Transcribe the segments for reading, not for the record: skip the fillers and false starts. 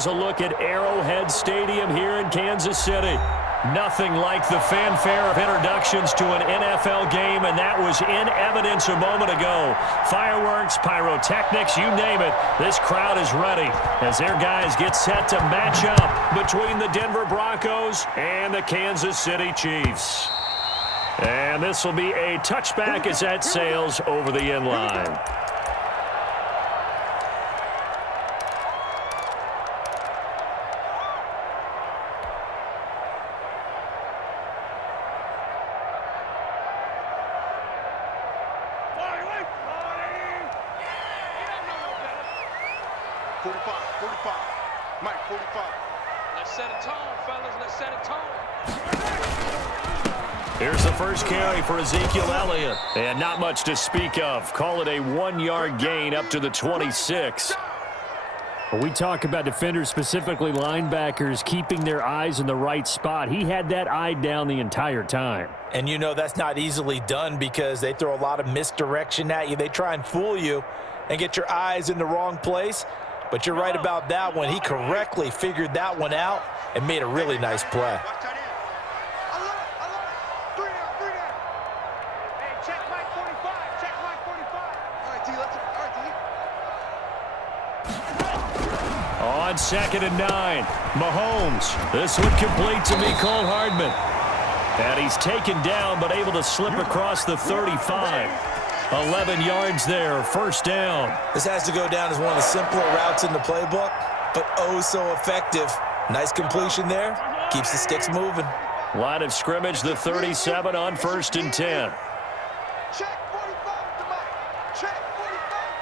Here's a look at Arrowhead Stadium here in Kansas City. Nothing like the fanfare of introductions to an NFL game, and that was in evidence a moment ago. Fireworks, pyrotechnics, you name it. This crowd is ready as their guys get set to match up between the Denver Broncos and the Kansas City Chiefs. And this will be a touchback as that sails over the end line. Here's the first carry for Ezekiel Elliott. And not much to speak of. Call it a 1-yard gain up to the 26. When we talk about defenders, specifically linebackers, keeping their eyes in the right spot, he had that eye down the entire time. And you know that's not easily done because they throw a lot of misdirection at you. They try and fool you and get your eyes in the wrong place. But you're right about that one. He correctly figured that one out and made a really nice play. On 2nd and 9, Mahomes. This one complete to Mecole Hardman. And he's taken down but able to slip across the 35. 11 yards there, first down. This has to go down as one of the simpler routes in the playbook, but oh so effective. Nice completion there. Keeps the sticks moving. Line of scrimmage, the 37 on 1st and 10. Check 45 to Mike. Check 45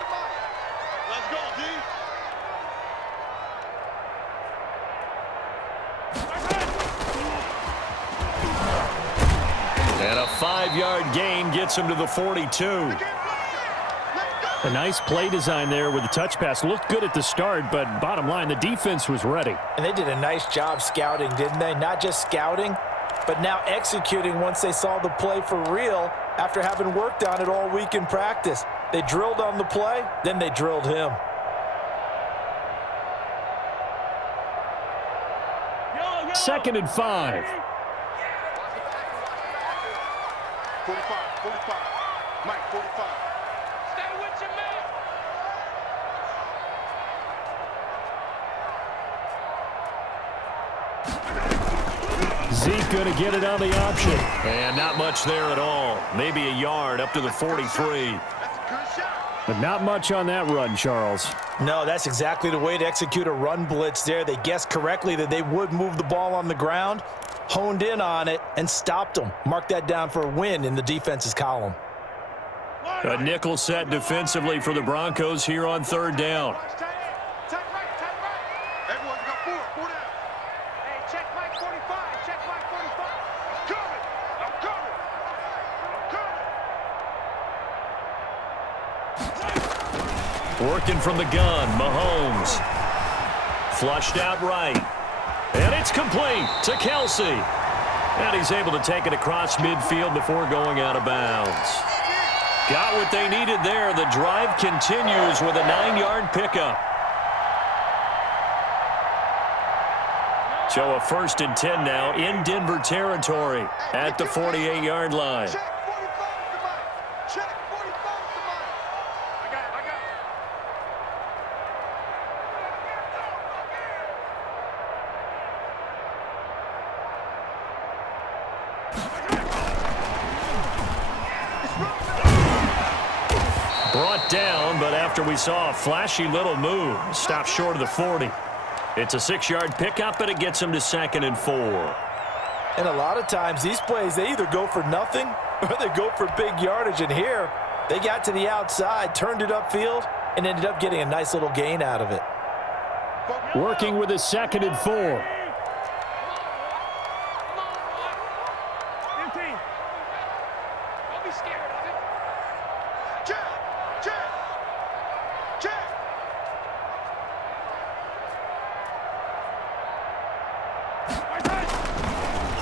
to Mike. Let's go, D. And a 5-yard gain gets him to the 42. A nice play design there with the touch pass. Looked good at the start, but bottom line, the defense was ready. And they did a nice job scouting, didn't they? Not just scouting, but now executing once they saw the play for real after having worked on it all week in practice. They drilled on the play, then they drilled him. Second and 5. 45. Mike, 45. Stay with your man. Zeke going to get it on the option. And not much there at all. Maybe a yard up to the 43. That's a good shot. But not much on that run, Charles. No, that's exactly the way to execute a run blitz there. They guessed correctly that they would move the ball on the ground, honed in on it, and stopped them. Mark that down for a win in the defense's column. A nickel set defensively for the Broncos here on 3rd down. Tight right. Everyone's got 4 down. Hey, check Mike 45. Check Mike 45. I'm coming. Working from the gun, Mahomes. Flushed out right. And it's complete to Kelsey. And he's able to take it across midfield before going out of bounds. Got what they needed there. The drive continues with a 9-yard pickup. So a 1st and 10 now in Denver territory at the 48-yard line. Check 45 to Mike. Check 45 to Mike. I got it. Brought down, but after we saw a flashy little move, stopped short of the 40. It's a 6-yard pickup, and it gets him to 2nd and 4. And a lot of times these plays, they either go for nothing or they go for big yardage. And here, they got to the outside, turned it upfield, and ended up getting a nice little gain out of it. Working with a 2nd and 4.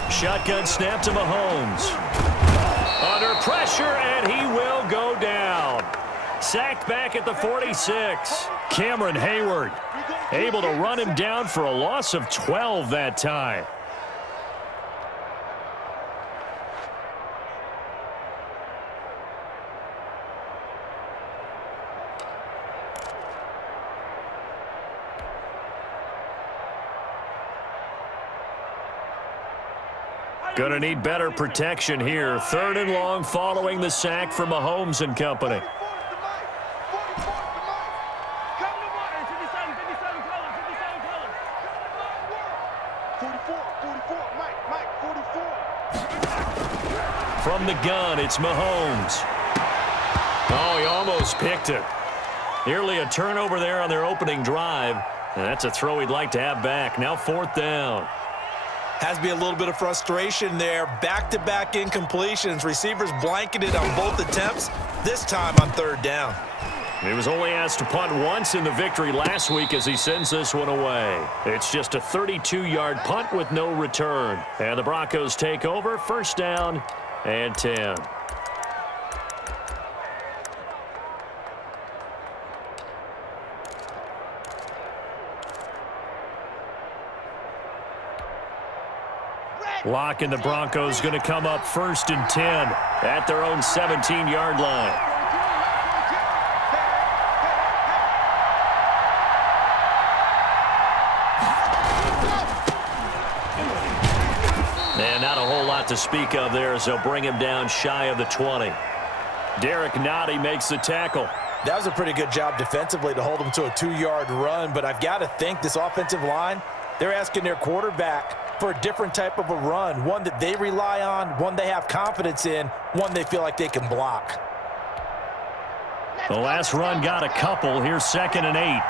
Shotgun snap to Mahomes. Under pressure, and he will go down. Sacked back at the 46. Cameron Hayward able to run him down for a loss of 12 that time. Going to need better protection here. 3rd and long following the sack from Mahomes and company. 44, Mike, 44. From the gun, it's Mahomes. Oh, he almost picked it. Nearly a turnover there on their opening drive. And that's a throw he'd like to have back. Now 4th down. Has to be a little bit of frustration there. Back-to-back incompletions. Receivers blanketed on both attempts, this time on 3rd down. He was only asked to punt once in the victory last week as he sends this one away. It's just a 32-yard punt with no return. And the Broncos take over, 1st down and 10. Lock and the Broncos going to come up 1st and 10 at their own 17-yard line. And not a whole lot to speak of there as they'll bring him down shy of the 20. Derek Nottie makes the tackle. That was a pretty good job defensively to hold him to a 2-yard run, but I've got to think this offensive line, they're asking their quarterback for a different type of a run, one that they rely on, one they have confidence in, one they feel like they can block. The last run got a couple. Here's 2nd and 8.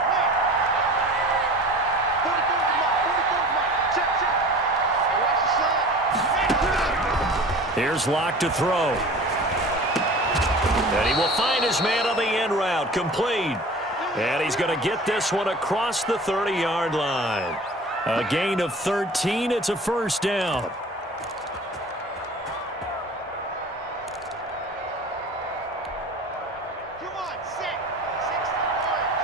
Here's Locke to throw. And he will find his man on the end route, complete. And he's going to get this one across the 30-yard line. A gain of 13. It's a 1st down. Come on, set. 60 yards.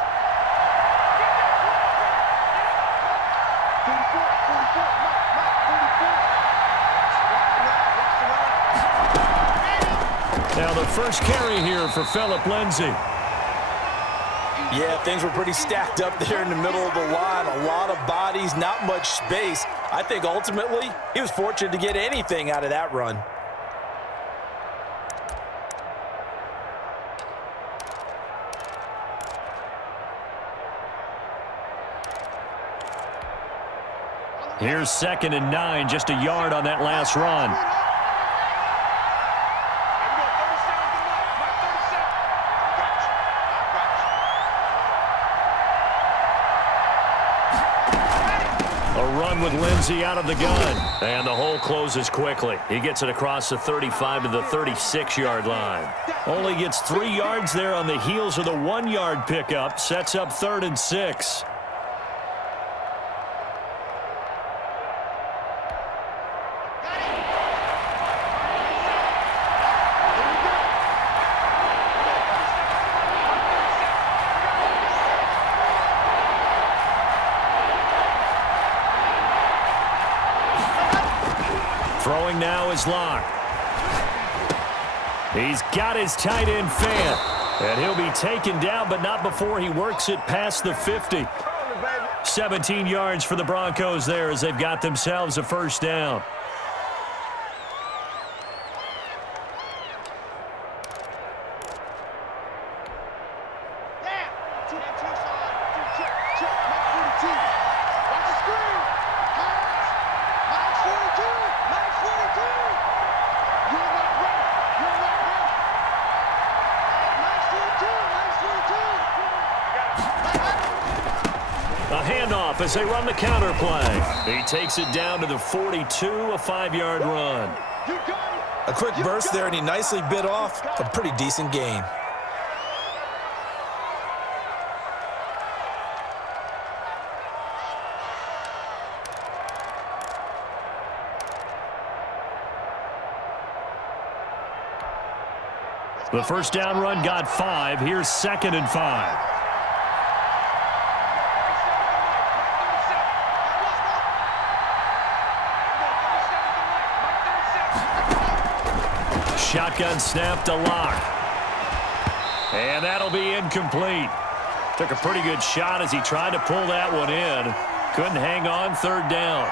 44, Mike, 44. Now the first carry here for Phillip Lindsay. Yeah, things were pretty stacked up there in the middle of the line. A lot of bodies, not much space. I think ultimately he was fortunate to get anything out of that run. Here's 2nd and 9, just a yard on that last run. With Lindsay out of the gun. And the hole closes quickly. He gets it across the 35 to the 36-yard line. Only gets 3 yards there on the heels of the 1-yard pickup. Sets up 3rd and 6. Throwing now is Locke. He's got his tight end Fant. And he'll be taken down, but not before he works it past the 50. 17 yards for the Broncos there as they've got themselves a 1st down. As they run the counter play. He takes it down to the 42, a 5-yard run. A quick burst there, and he nicely bit off a pretty decent gain. The first down run got 5. Here's 2nd and 5. Shotgun snap to Locke. And that'll be incomplete. Took a pretty good shot as he tried to pull that one in. Couldn't hang on, 3rd down.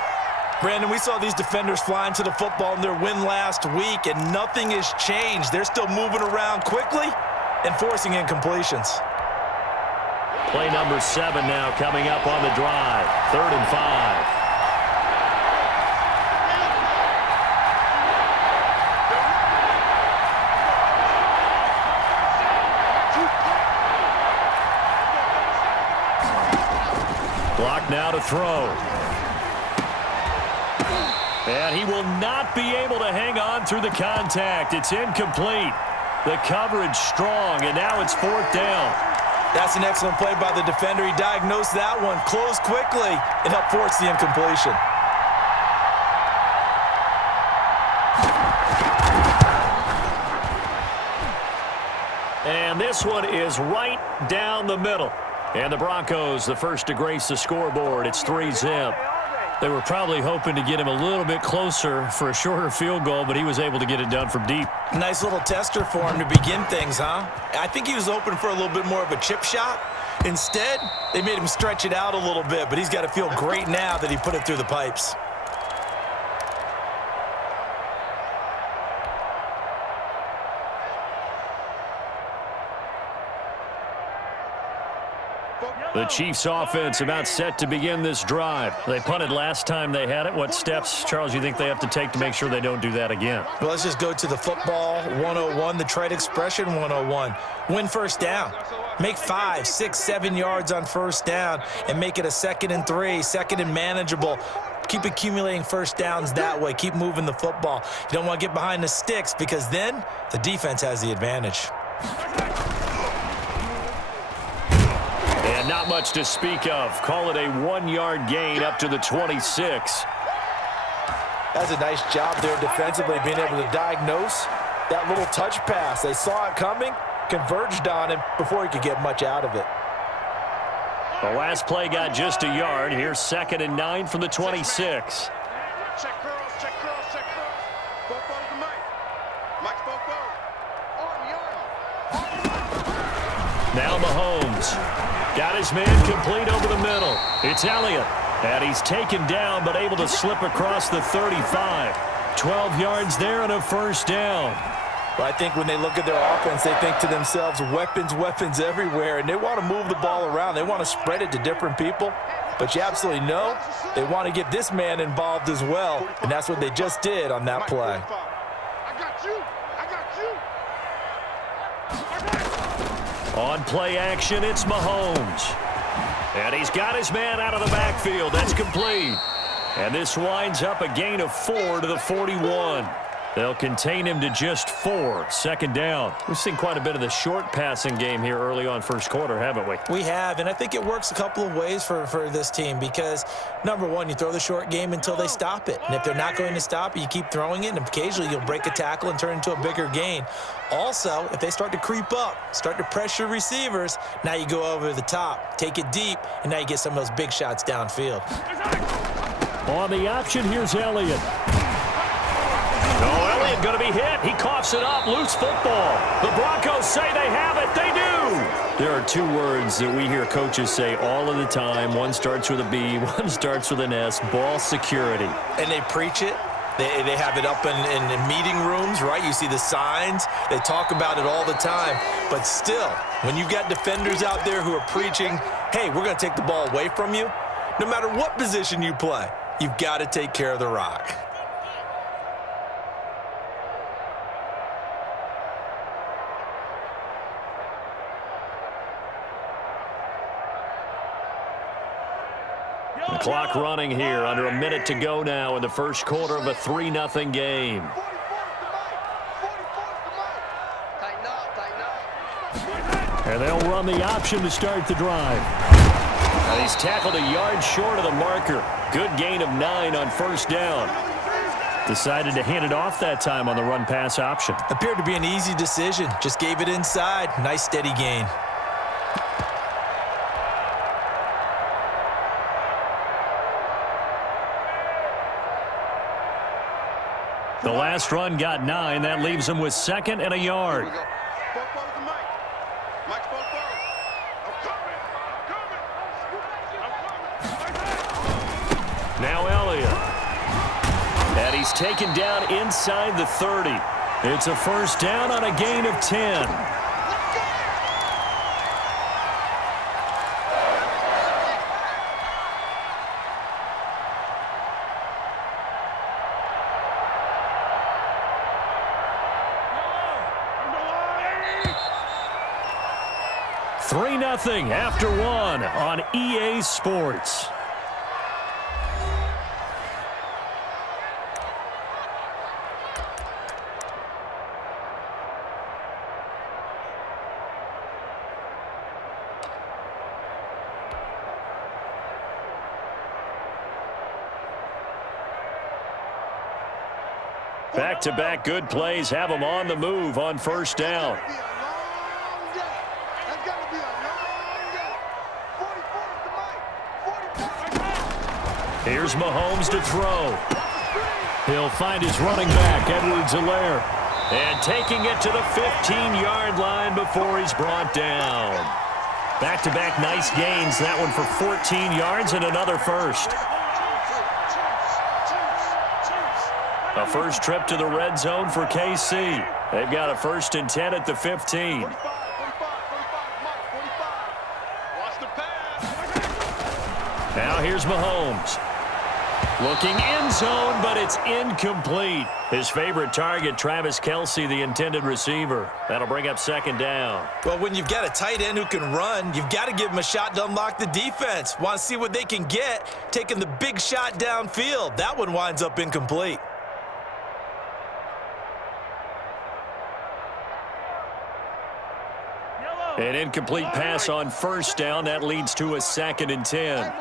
Brandon, we saw these defenders flying to the football in their win last week, and nothing has changed. They're still moving around quickly and forcing incompletions. Play number 7 now coming up on the drive. 3rd and 5. Clock now to throw. And he will not be able to hang on through the contact. It's incomplete. The coverage strong, and now it's 4th down. That's an excellent play by the defender. He diagnosed that one, closed quickly, and helped force the incompletion. And this one is right down the middle. And the Broncos, the first to grace the scoreboard. It's 3-zip. They were probably hoping to get him a little bit closer for a shorter field goal, but he was able to get it done from deep. Nice little tester for him to begin things, huh? I think he was hoping for a little bit more of a chip shot. Instead, they made him stretch it out a little bit, but he's got to feel great now that he put it through the pipes. The Chiefs offense about set to begin this drive. They punted last time they had it. What steps, Charles, you think they have to take to make sure they don't do that again? Well, let's just go to the football 101, the trite expression 101. Win first down. Make 5, 6, 7 yards on first down and make it a 2nd and 3, 2nd and manageable. Keep accumulating first downs that way. Keep moving the football. You don't want to get behind the sticks because then the defense has the advantage. And not much to speak of. Call it a 1-yard gain up to the 26. That's a nice job there defensively, being able to diagnose that little touch pass. They saw it coming, converged on him before he could get much out of it. The last play got just a yard. Here's 2nd and 9 from the 26. Check cross, check cross, check cross. Both balls to Mike. Mike's both balls. Now Mahomes. Got his man complete over the middle. It's Elliott. And he's taken down but able to slip across the 35. 12 yards there and a first down. Well, I think when they look at their offense, they think to themselves, weapons, weapons everywhere, and they want to move the ball around. They want to spread it to different people. But you absolutely know they want to get this man involved as well, and that's what they just did on that play. I got you. On play action, it's Mahomes. And he's got his man out of the backfield. That's complete. And this winds up a gain of 4 to the 41. They'll contain him to just 4. 2nd down. We've seen quite a bit of the short passing game here early on first quarter, haven't we? We have, and I think it works a couple of ways for this team because, number one, you throw the short game until they stop it. And if they're not going to stop it, you keep throwing it, and occasionally you'll break a tackle and turn into a bigger gain. Also, if they start to creep up, start to pressure receivers, now you go over the top, take it deep, and now you get some of those big shots downfield. On the option, here's Elliott. Oh, Elliott going to be hit. He coughs it up. Loose football. The Broncos say they have it. They do. There are 2 words that we hear coaches say all of the time. One starts with a B. One starts with an S. Ball security. And they preach it. They have it up in meeting rooms, right? You see the signs. They talk about it all the time. But still, when you've got defenders out there who are preaching, hey, we're going to take the ball away from you, no matter what position you play, you've got to take care of the rock. The clock running here, under a minute to go now in the first quarter of a 3-0 game. And they'll run the option to start the drive. And he's tackled a yard short of the marker. Good gain of 9 on first down. Decided to hand it off that time on the run-pass option. Appeared to be an easy decision. Just gave it inside. Nice steady gain. The last run got 9. That leaves him with 2nd and a yard. Here we go. Four forward to Mike. Mike's four forward. I'm coming. Now Elliott. And he's taken down inside the 30. It's a first down on a gain of 10. Three 3-0 after 1 on EA Sports. Back-to-back good plays have them on the move on first down. Here's Mahomes to throw. He'll find his running back, Edwards-Helaire. And taking it to the 15-yard line before he's brought down. Back-to-back nice gains. That one for 14 yards and another first. A first trip to the red zone for KC. They've got a 1st and 10 at the 15. Now here's Mahomes. Looking end zone, but it's incomplete. His favorite target, Travis Kelce, the intended receiver. That'll bring up 2nd down. Well, when you've got a tight end who can run, you've got to give him a shot to unlock the defense. Want to see what they can get, taking the big shot downfield. That one winds up incomplete. An incomplete pass on first down. That leads to a 2nd and 10.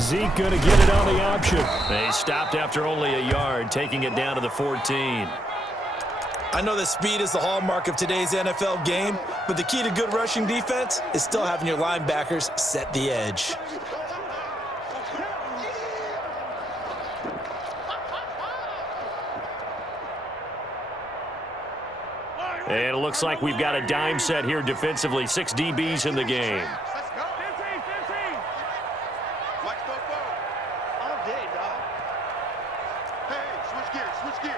Zeke going to get it on the option. They stopped after only a yard, taking it down to the 14. I know that speed is the hallmark of today's NFL game, but the key to good rushing defense is still having your linebackers set the edge. And it looks like we've got a dime set here defensively. 6 DBs in the game. Let's go. 15. Mike's four forward. All day, dog. Hey, switch gears.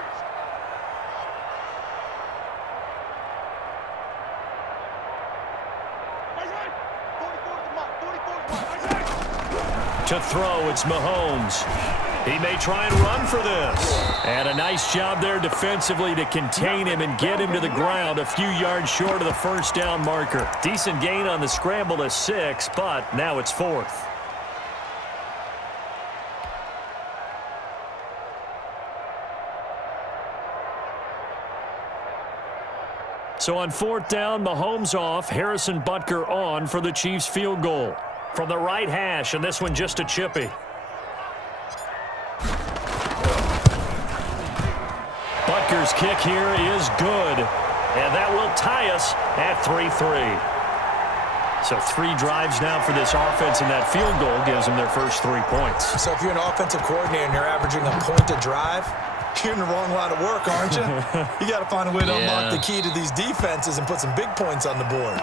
To throw, it's Mahomes. He may try and run for this. And a nice job there defensively to contain him and get him to the ground a few yards short of the first down marker. Decent gain on the scramble to 6, but now it's 4th. So on 4th down, Mahomes off, Harrison Butker on for the Chiefs field goal. From the right hash, and this one just a chippy. Butker's kick here is good, and that will tie us at 3-3. So 3 drives now for this offense, and that field goal gives them their first 3 points. So if you're an offensive coordinator and you're averaging a point a drive, you're in the wrong line of work, aren't you? You got to find a way to unlock the key to these defenses and put some big points on the board.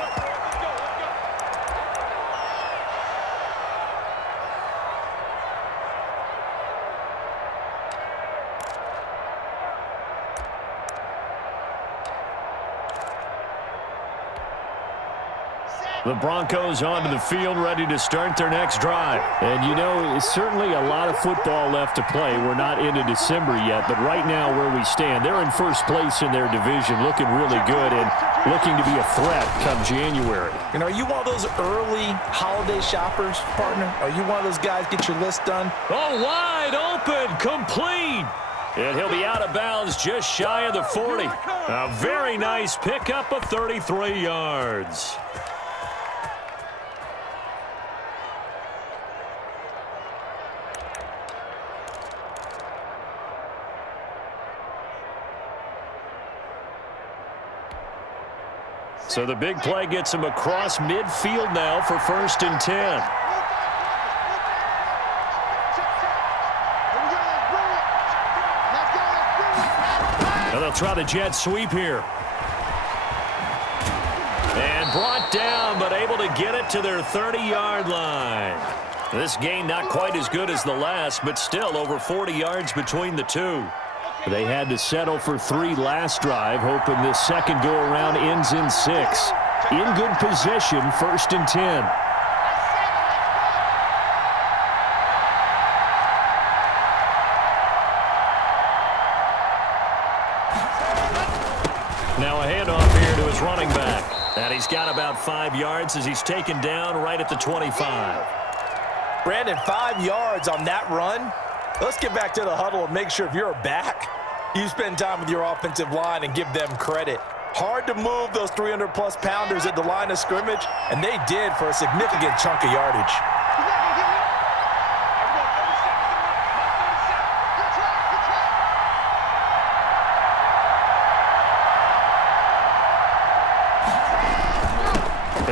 The Broncos onto the field, ready to start their next drive. And, you know, it's certainly a lot of football left to play. We're not into December yet, but right now where we stand, they're in first place in their division, looking really good and looking to be a threat come January. And are you one of those early holiday shoppers, partner? Are you one of those guys get your list done? Oh, wide open, complete. And he'll be out of bounds just shy of the 40. A very nice pickup of 33 yards. So the big play gets him across midfield now for 1st and 10. Now they'll try the jet sweep here. And brought down, but able to get it to their 30-yard line. This gain not quite as good as the last, but still over 40 yards between the two. They had to settle for 3 last drive, hoping this second go-around ends in 6. In good position, 1st and 10. Now a handoff here to his running back. And he's got about 5 yards as he's taken down right at the 25. Brandon, 5 yards on that run. Let's get back to the huddle and make sure if you're a back, you spend time with your offensive line and give them credit. Hard to move those 300-plus pounders at the line of scrimmage, and they did for a significant chunk of yardage.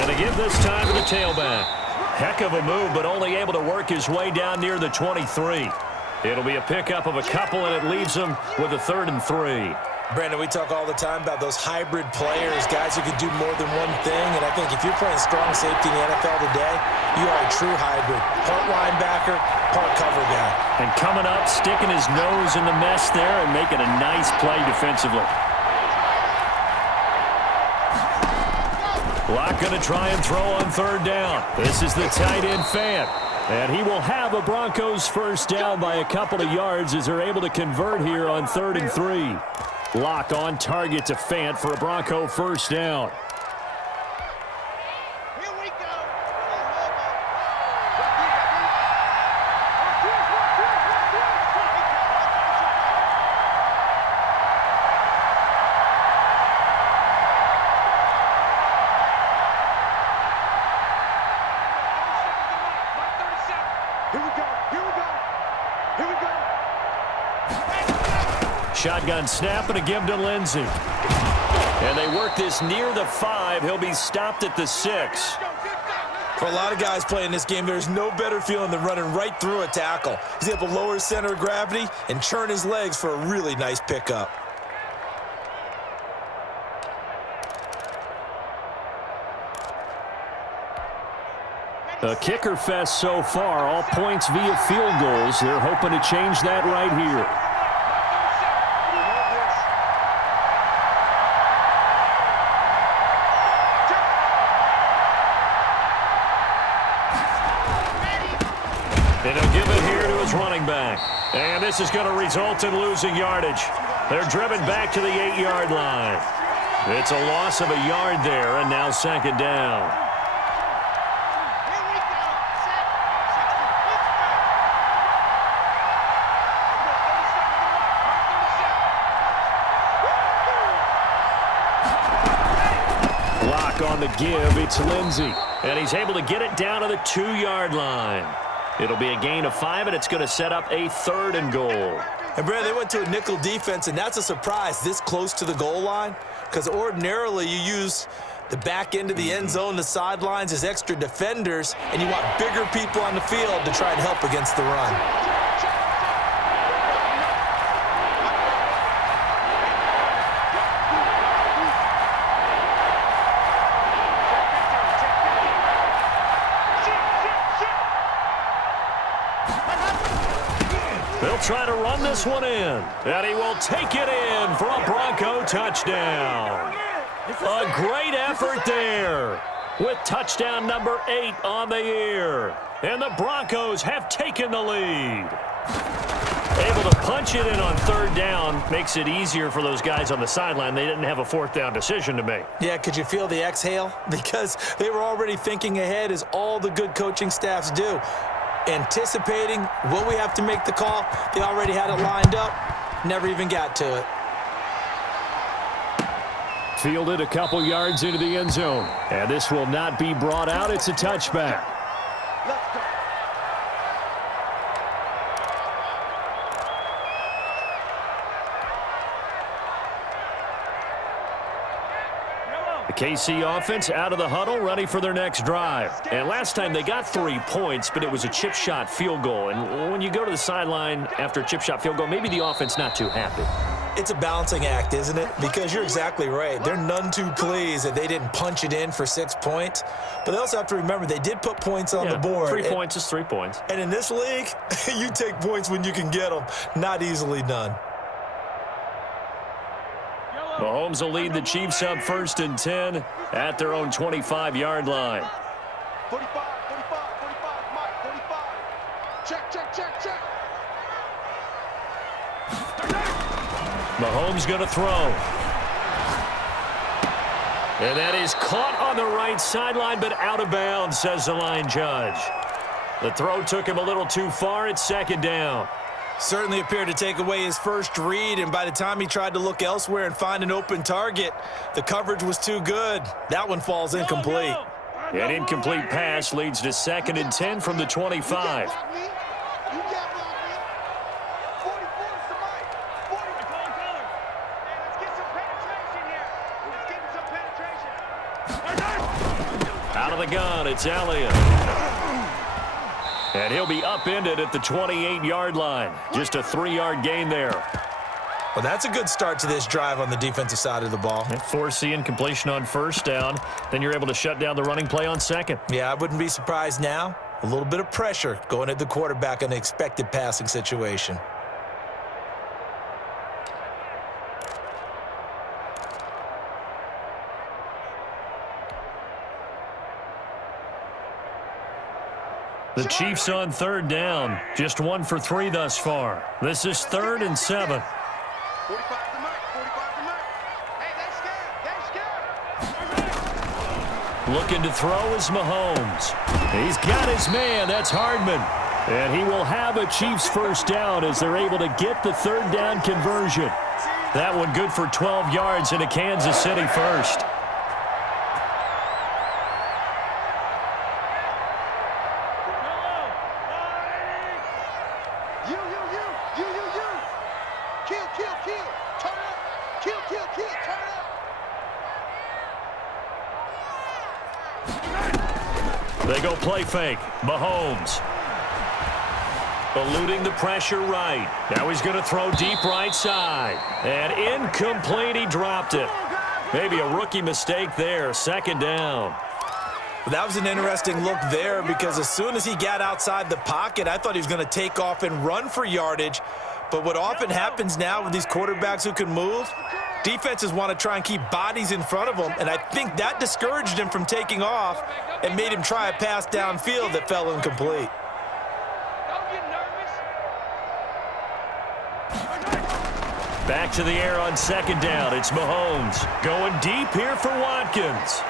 And to give this time to the tailback. Heck of a move, but only able to work his way down near the 23. It'll be a pickup of a couple, and it leaves him with a 3rd and 3. Brandon, we talk all the time about those hybrid players, guys who can do more than one thing, and I think if you're playing strong safety in the NFL today, you are a true hybrid. Part linebacker, part cover guy. And coming up, sticking his nose in the mess there and making a nice play defensively. Locke going to try and throw on 3rd down. This is the tight end Fant. And he will have a Broncos first down by a couple of yards as they're able to convert here on 3rd and 3. Locke on target to Fant for a Bronco first down. Here we go. Shotgun snap and a give to Lindsey. And they work this near the 5. He'll be stopped at the 6. For a lot of guys playing this game, there's no better feeling than running right through a tackle. He's able to lower his center of gravity and churn his legs for a really nice pickup. A kicker fest so far, all points via field goals. They're hoping to change that right here. And he'll give it here to his running back. And this is going to result in losing yardage. They're driven back to the 8-yard line. It's a loss of a yard there, and now 2nd down. On the give, it's Lindsey. And he's able to get it down to the 2-yard line. It'll be a gain of 5, and it's going to set up a 3rd and goal. And, Brad, they went to a nickel defense, and that's a surprise this close to the goal line, because ordinarily you use the back end of the end zone, the sidelines as extra defenders, and you want bigger people on the field to try and help against the run. They'll try to run this one in, and he will take it in for a Bronco touchdown. A great effort there with touchdown number 8 on the year. And the Broncos have taken the lead. Able to punch it in on 3rd down makes it easier for those guys on the sideline. They didn't have a 4th down decision to make. Yeah, could you feel the exhale? Because they were already thinking ahead, as all the good coaching staffs do. Anticipating, will we have to make the call? They already had it lined up, never even got to it. Fielded a couple yards into the end zone. And this will not be brought out. It's a touchback. The KC offense out of the huddle, ready for their next drive. And last time they got 3 points, but it was a chip shot field goal. And when you go to the sideline after a chip shot field goal, maybe the offense not too happy. It's a balancing act, isn't it? Because you're exactly right. They're none too pleased that they didn't punch it in for 6 points. But they also have to remember they did put points on the board. 3 points is 3 points. And in this league, you take points when you can get them. Not easily done. Mahomes will lead the Chiefs up 1st and 10 at their own 25-yard line. 45, 45, 45, Mike, 45. Check. Mahomes going to throw. And that is caught on the right sideline, but out of bounds, says the line judge. The throw took him a little too far. It's 2nd down. Certainly appeared to take away his first read, and by the time he tried to look elsewhere and find an open target, the coverage was too good. That one falls incomplete. An incomplete pass leads to 2nd and 10 from the 25. Out of the gun, it's Elliott. And he'll be upended at the 28-yard line. Just a 3-yard gain there. Well, that's a good start to this drive on the defensive side of the ball. Force the incompletion on 1st down. Then you're able to shut down the running play on 2nd. Yeah, I wouldn't be surprised now. A little bit of pressure going at the quarterback in an expected passing situation. The Chiefs on 3rd down. Just 1 for 3 thus far. This is 3rd and 7. 45 to Mike, 45 to Mike. Hey, they scared. Looking to throw is Mahomes. He's got his man. That's Hardman. And he will have a Chiefs 1st down as they're able to get the 3rd down conversion. That one good for 12 yards and a Kansas City 1st. They go play fake. Mahomes. Eluding the pressure right. Now he's going to throw deep right side. And incomplete. He dropped it. Maybe a rookie mistake there. 2nd down. That was an interesting look there because as soon as he got outside the pocket, I thought he was going to take off and run for yardage. But what often happens now with these quarterbacks who can move, defenses want to try and keep bodies in front of them, and I think that discouraged him from taking off and made him try a pass downfield that fell incomplete. Don't get nervous. Back to the air on 2nd down. It's Mahomes going deep here for Watkins.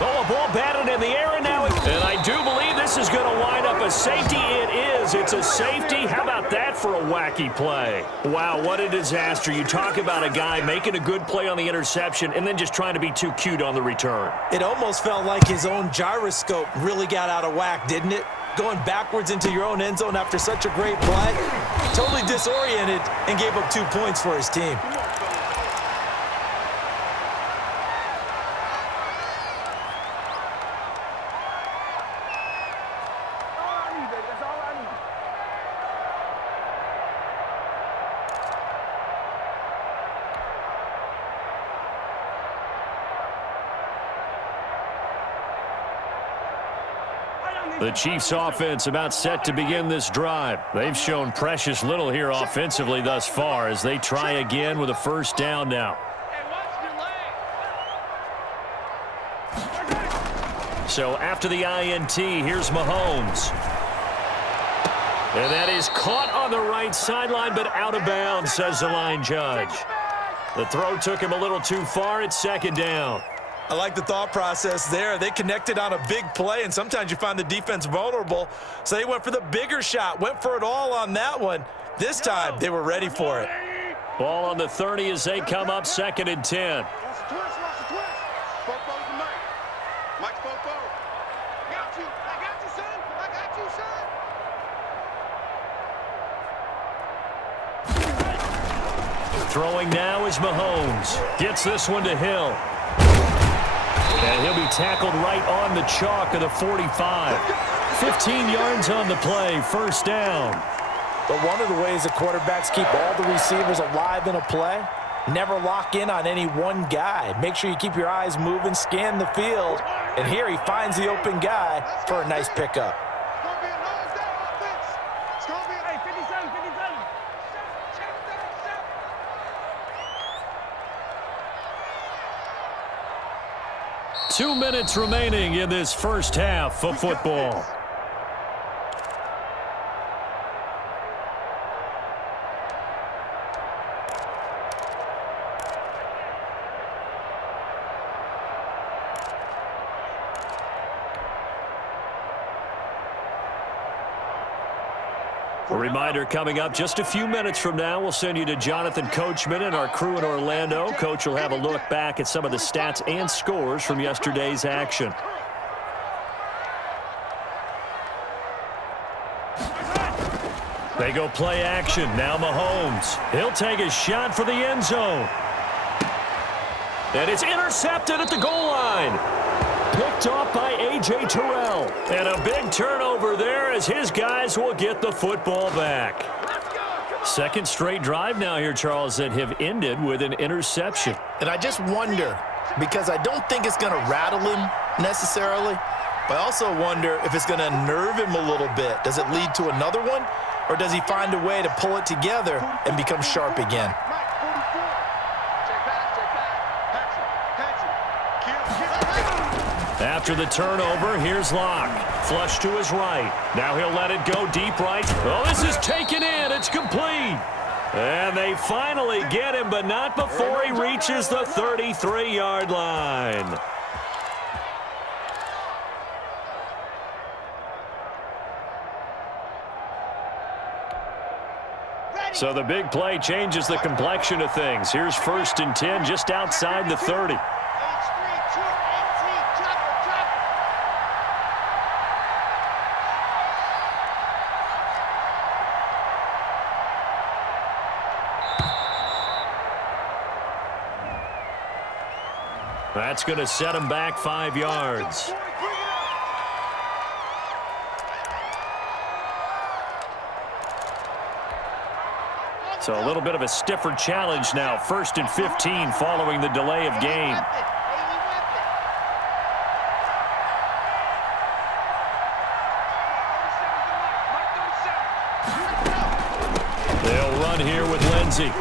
Oh, a ball batted in the air, and now and I do believe this is going to wind up a safety. It is. It's a safety. How about that for a wacky play? Wow, what a disaster. You talk about a guy making a good play on the interception and then just trying to be too cute on the return. It almost felt like his own gyroscope really got out of whack, didn't it? Going backwards into your own end zone after such a great play. Totally disoriented and gave up 2 points for his team. The Chiefs offense about set to begin this drive. They've shown precious little here offensively thus far as they try again with a 1st down now. Hey, watch your leg. So after the INT, here's Mahomes. And that is caught on the right sideline, but out of bounds, says the line judge. The throw took him a little too far. It's 2nd down. I like the thought process there. They connected on a big play, and sometimes you find the defense vulnerable. So they went for the bigger shot, went for it all on that one. This time, they were ready for it. Ball on the 30 as they come up 2nd and 10. Watch the twist. Popo to Mike. Mike's Popo. Got you. I got you, son. I got you, son. Throwing now is Mahomes. Gets this one to Hill. And he'll be tackled right on the chalk of the 45. 15 yards on the play, first down. But one of the ways the quarterbacks keep all the receivers alive in a play, never lock in on any one guy. Make sure you keep your eyes moving, scan the field. And here he finds the open guy for a nice pickup. It's going to be a 57. 2 minutes remaining in this first half of football. A reminder coming up just a few minutes from now, we'll send you to Jonathan Coachman and our crew in Orlando. Coach will have a look back at some of the stats and scores from yesterday's action. They go play action. Now Mahomes. He'll take a shot for the end zone. And it's intercepted at the goal line. Picked off by A.J. Terrell. And a big turnover there as his guys will get the football back. Second straight drive now here, Charles, that have ended with an interception. And I just wonder, because I don't think it's going to rattle him necessarily, but I also wonder if it's going to nerve him a little bit. Does it lead to another one, or does he find a way to pull it together and become sharp again? After the turnover, here's Locke. Flush to his right. Now he'll let it go deep right. Oh, this is taken in. It's complete. And they finally get him, but not before he reaches the 33-yard line. So the big play changes the complexion of things. Here's 1st and 10 just outside the 30. That's going to set him back 5 yards. So a little bit of a stiffer challenge now. 1st and 15 following the delay of game. They'll run here with Lindsey.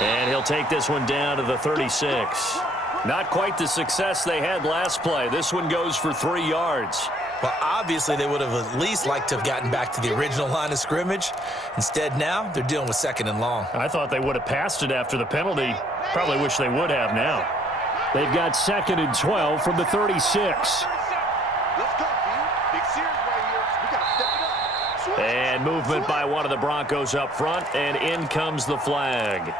And he'll take this one down to the 36. Not quite the success they had last play. This one goes for 3 yards. Well, obviously, they would have at least liked to have gotten back to the original line of scrimmage. Instead, now they're dealing with 2nd and long. I thought they would have passed it after the penalty. Probably wish they would have now. They've got 2nd and 12 from the 36. Let's go, dude. Big series right here. We got to step it up. Switch. And movement by one of the Broncos up front, and in comes the flag.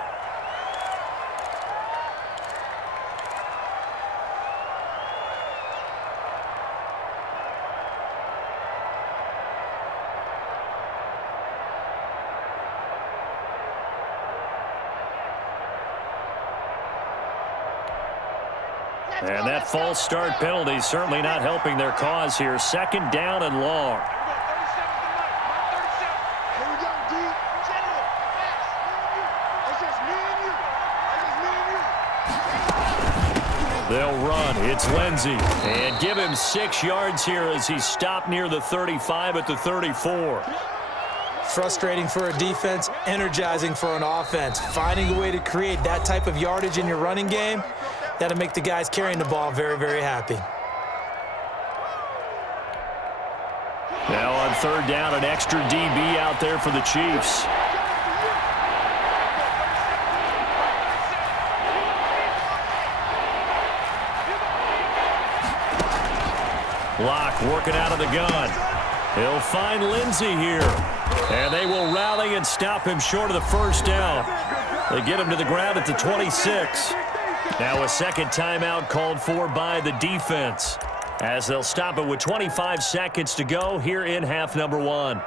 And that false start penalty certainly not helping their cause here. 2nd down and long. Here we go, D. General. It's just me and you. They'll run. It's Lindsey. And give him 6 yards here as he stopped near the 35 at the 34. Frustrating for a defense, energizing for an offense. Finding a way to create that type of yardage in your running game, that'll make the guys carrying the ball very, very happy. Now on 3rd down, an extra DB out there for the Chiefs. Locke working out of the gun. He'll find Lindsey here. And they will rally and stop him short of the 1st down. They get him to the ground at the 26. Now a 2nd timeout called for by the defense, as they'll stop it with 25 seconds to go here in half number 1.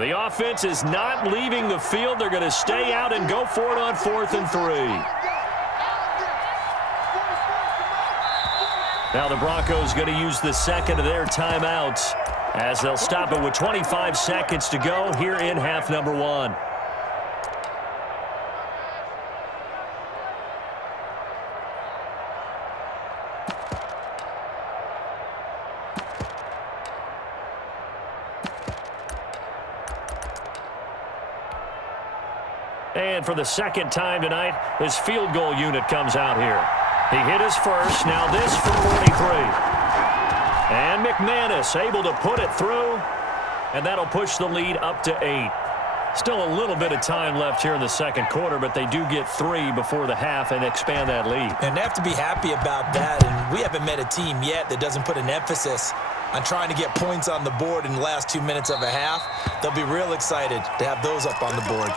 The offense is not leaving the field. They're going to stay out and go for it on 4th and 3. Now the Broncos going to use the second of their timeouts as they'll stop it with 25 seconds to go here in half number 1. And for the second time tonight, his field goal unit comes out here. He hit his first. Now this from 43. And McManus able to put it through. And that'll push the lead up to 8. Still a little bit of time left here in the second quarter, but they do get 3 before the half and expand that lead. And they have to be happy about that. And we haven't met a team yet that doesn't put an emphasis on trying to get points on the board in the last 2 minutes of a half. They'll be real excited to have those up on the board.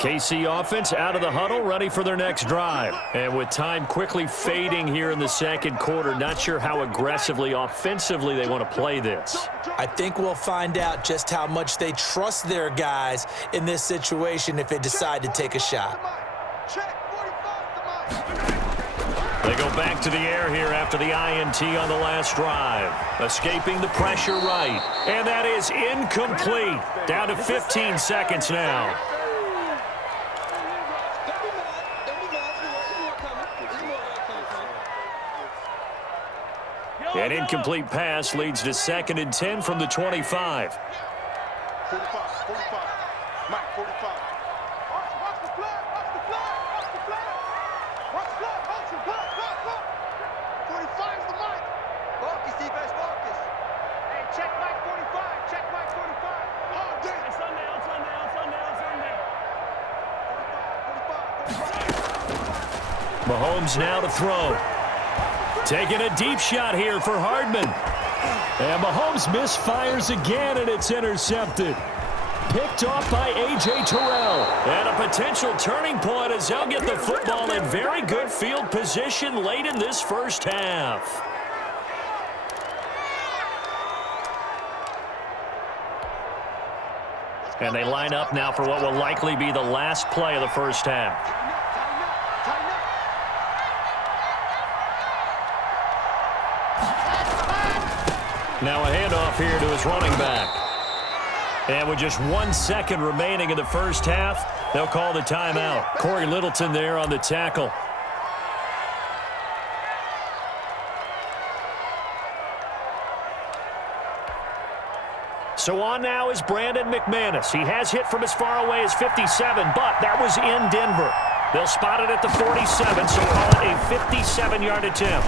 KC offense out of the huddle, ready for their next drive. And with time quickly fading here in the second quarter, not sure how aggressively, offensively they want to play this. I think we'll find out just how much they trust their guys in this situation if they decide to take a shot. They go back to the air here after the INT on the last drive. Escaping the pressure right. And that is incomplete. Down to 15 seconds now. An incomplete pass leads to 2nd and 10 from the 25. 45, 45. Mike, 45. Watch the flag, watch the flag, watch the flag. Watch the flag, watch the flag, look. 45 is the mic. Marcus, defense, Marcus. Hey, check Mike 45, check Mike 45. Oh, damn. Hey, sundown. 45. Mahomes now to throw. Taking a deep shot here for Hardman. And Mahomes misfires again, and it's intercepted. Picked off by A.J. Terrell. And a potential turning point as they'll get the football in very good field position late in this first half. And they line up now for what will likely be the last play of the first half. Now a handoff here to his running back. And with just 1 second remaining in the first half, they'll call the timeout. Corey Littleton there on the tackle. So on now is Brandon McManus. He has hit from as far away as 57, but that was in Denver. They'll spot it at the 47, so call it a 57-yard attempt.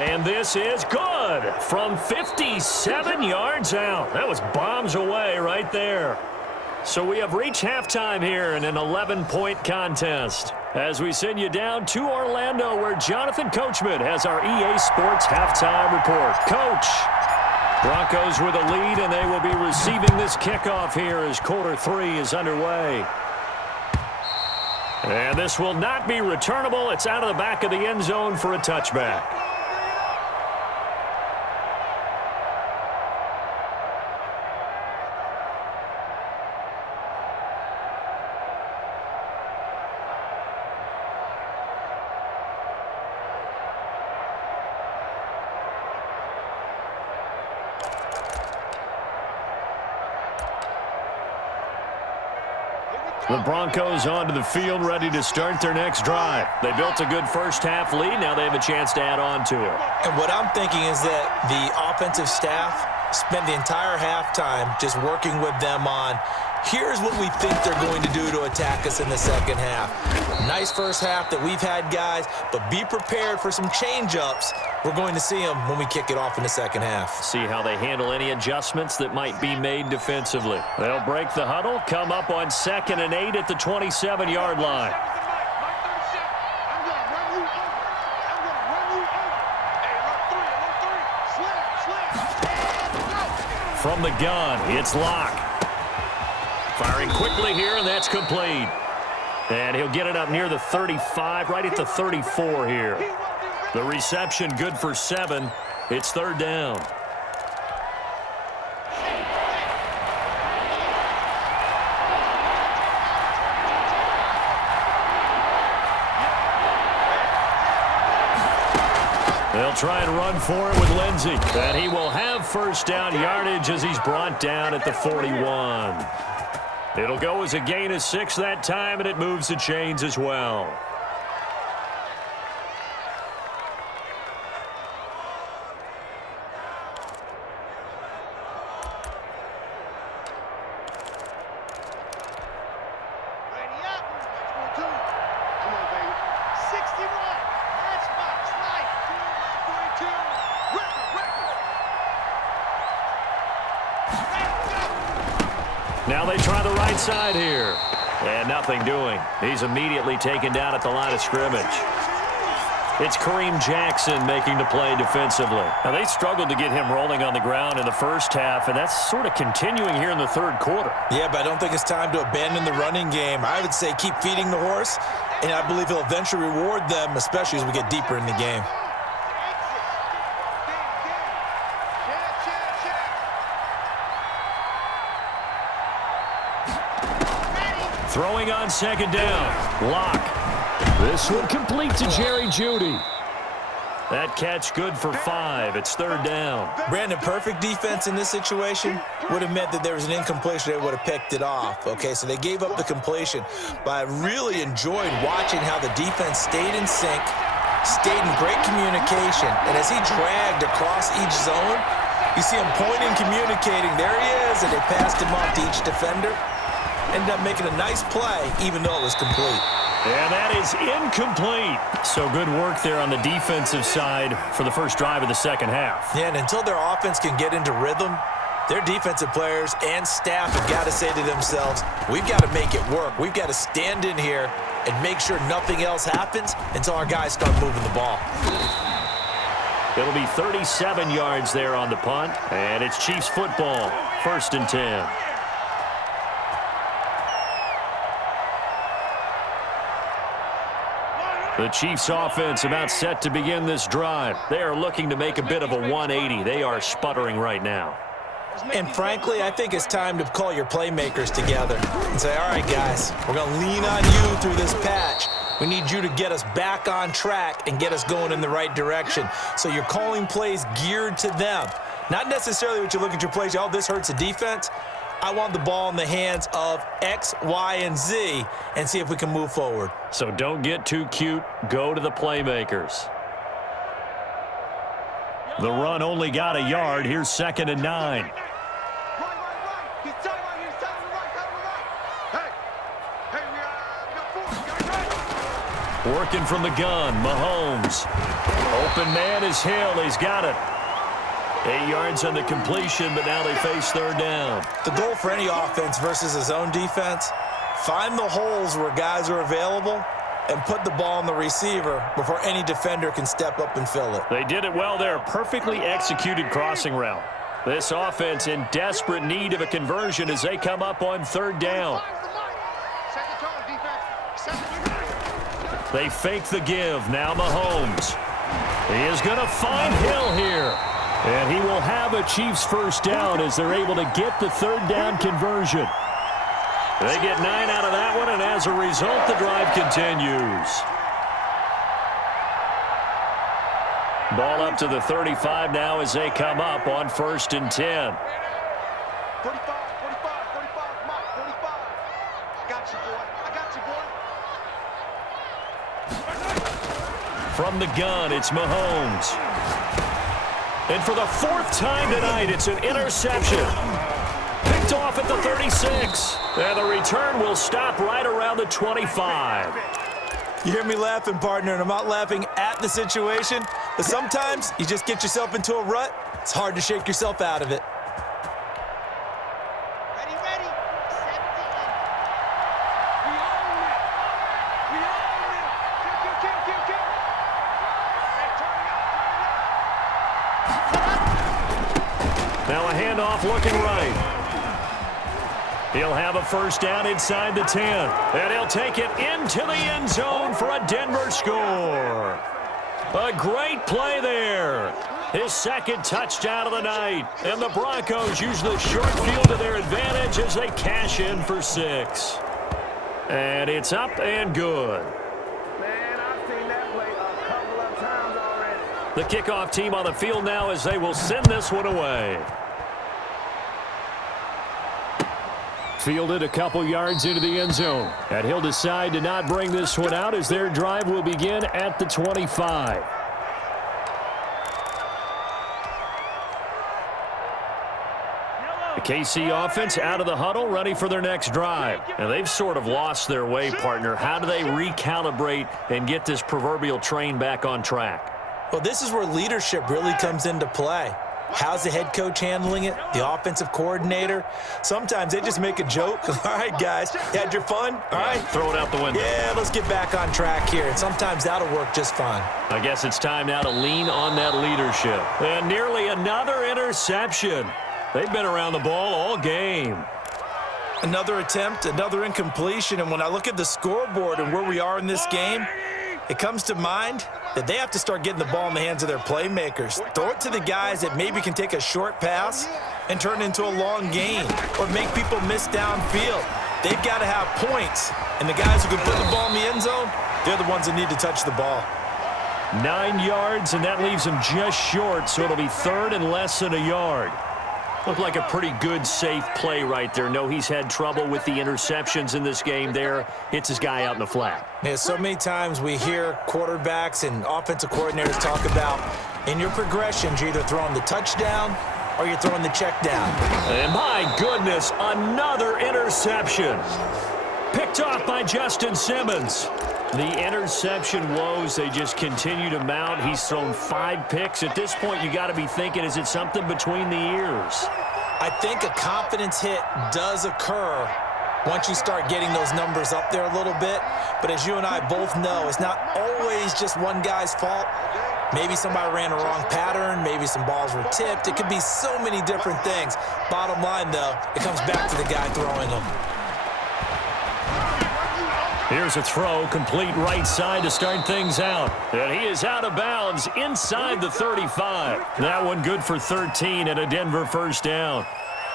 And this is good from 57 yards out. That was bombs away right there. So we have reached halftime here in an 11-point contest. As we send you down to Orlando, where Jonathan Coachman has our EA Sports halftime report. Coach, Broncos with a lead, and they will be receiving this kickoff here as quarter 3 is underway. And this will not be returnable. It's out of the back of the end zone for a touchback. The Broncos onto the field, ready to start their next drive. They built a good first-half lead. Now they have a chance to add on to it. And what I'm thinking is that the offensive staff spent the entire halftime just working with them on, here's what we think they're going to do to attack us in the second half. Nice first half that we've had, guys, but be prepared for some change-ups. We're going to see them when we kick it off in the second half. See how they handle any adjustments that might be made defensively. They'll break the huddle, come up on 2nd and 8 at the 27-yard line. From the gun, it's Locke. Firing quickly here, and that's complete. And he'll get it up near the 35, right at the 34 here. The reception good for 7. It's third down. They'll try and run for it with Lindsey. And he will have first down yardage as he's brought down at the 41. It'll go as a gain of 6 that time, and it moves the chains as well. Ready up. Let's go, 2. Come on, baby. 61. Matchbox. Light. 42. Record. Now they try the right side here. And nothing doing. He's immediately taken down at the line of scrimmage. It's Kareem Jackson making the play defensively. Now, they struggled to get him rolling on the ground in the first half, and that's sort of continuing here in the third quarter. Yeah, but I don't think it's time to abandon the running game. I would say keep feeding the horse, and I believe he'll eventually reward them, especially as we get deeper in the game. Throwing on second down. Lock. This one complete to Jerry Jeudy. That catch good for 5. It's third down. Brandon, perfect defense in this situation would have meant that there was an incompletion. They would have picked it off. Okay, so they gave up the completion. But I really enjoyed watching how the defense stayed in sync, stayed in great communication. And as he dragged across each zone, you see him pointing, communicating. There he is, and they passed him off to each defender. Ended up making a nice play, even though it was complete. And that is incomplete. So good work there on the defensive side for the first drive of the second half. Yeah, and until their offense can get into rhythm, their defensive players and staff have got to say to themselves, we've got to make it work. We've got to stand in here and make sure nothing else happens until our guys start moving the ball. It'll be 37 yards there on the punt, and it's Chiefs football, 1st and 10. The Chiefs offense about set to begin this drive. They are looking to make a bit of a 180. They are sputtering right now. And frankly, I think it's time to call your playmakers together and say, all right, guys, we're going to lean on you through this patch. We need you to get us back on track and get us going in the right direction. So you're calling plays geared to them. Not necessarily what you look at your plays, oh, this hurts the defense. I want the ball in the hands of X, Y, and Z and see if we can move forward. So don't get too cute. Go to the playmakers. The run only got a yard. Here's 2nd and 9. Right. He's tight right here. He's tight on the right. Hey, we got 4. Working from the gun, Mahomes. Open man is Hill. He's got it. 8 yards on the completion, but now they face third down. The goal for any offense versus his own defense, find the holes where guys are available and put the ball on the receiver before any defender can step up and fill it. They did it well there. Perfectly executed crossing route. This offense in desperate need of a conversion as they come up on third down. They fake the give. Now Mahomes. He is going to find Hill here. And he will have a Chiefs first down as they're able to get the third down conversion. They get 9 out of that one, and as a result, the drive continues. Ball up to the 35 now as they come up on 1st and 10. 45, 45, 45, Mike, 45. I got you, boy. I got you, boy. From the gun, it's Mahomes. And for the 4th time tonight, it's an interception. Picked off at the 36. And the return will stop right around the 25. You hear me laughing, partner, and I'm not laughing at the situation, but sometimes you just get yourself into a rut. It's hard to shake yourself out of it. Ready, ready. 17. We own it. We own it. Kill. Hey, turn it up. Now a handoff looking right. He'll have a first down inside the 10. And he'll take it into the end zone for a Denver score. A great play there. His second touchdown of the night. And the Broncos use the short field to their advantage as they cash in for 6. And it's up and good. Man, I've seen that play a couple of times already. The kickoff team on the field now as they will send this one away. Fielded a couple yards into the end zone. And he'll decide to not bring this one out as their drive will begin at the 25. The KC offense out of the huddle, ready for their next drive. And they've sort of lost their way, partner. How do they recalibrate and get this proverbial train back on track? Well, this is where leadership really comes into play. How's the head coach handling it? The offensive coordinator? Sometimes they just make a joke. All right, guys, you had your fun? All right. Throw it out the window. Yeah, let's get back on track here. And sometimes that'll work just fine. I guess it's time now to lean on that leadership. And nearly another interception. They've been around the ball all game. Another attempt, another incompletion. And when I look at the scoreboard and where we are in this game, it comes to mind that they have to start getting the ball in the hands of their playmakers. Throw it to the guys that maybe can take a short pass and turn it into a long gain or make people miss downfield. They've got to have points. And the guys who can put the ball in the end zone, they're the ones that need to touch the ball. 9 yards, and that leaves them just short, so it'll be third and less than a yard. Looked like a pretty good, safe play right there. No, he's had trouble with the interceptions in this game there. Hits his guy out in the flat. Yeah, so many times we hear quarterbacks and offensive coordinators talk about in your progressions, you're either throwing the touchdown or you're throwing the check down. And my goodness, another interception. Picked off by Justin Simmons. The interception woes, they just continue to mount. He's thrown 5 picks. At this point, you got to be thinking, is it something between the ears? I think a confidence hit does occur once you start getting those numbers up there a little bit. But as you and I both know, it's not always just one guy's fault. Maybe somebody ran a wrong pattern. Maybe some balls were tipped. It could be so many different things. Bottom line, though, it comes back to the guy throwing them. Here's a throw, complete right side to start things out. And he is out of bounds inside the 35. That one good for 13 and a Denver first down.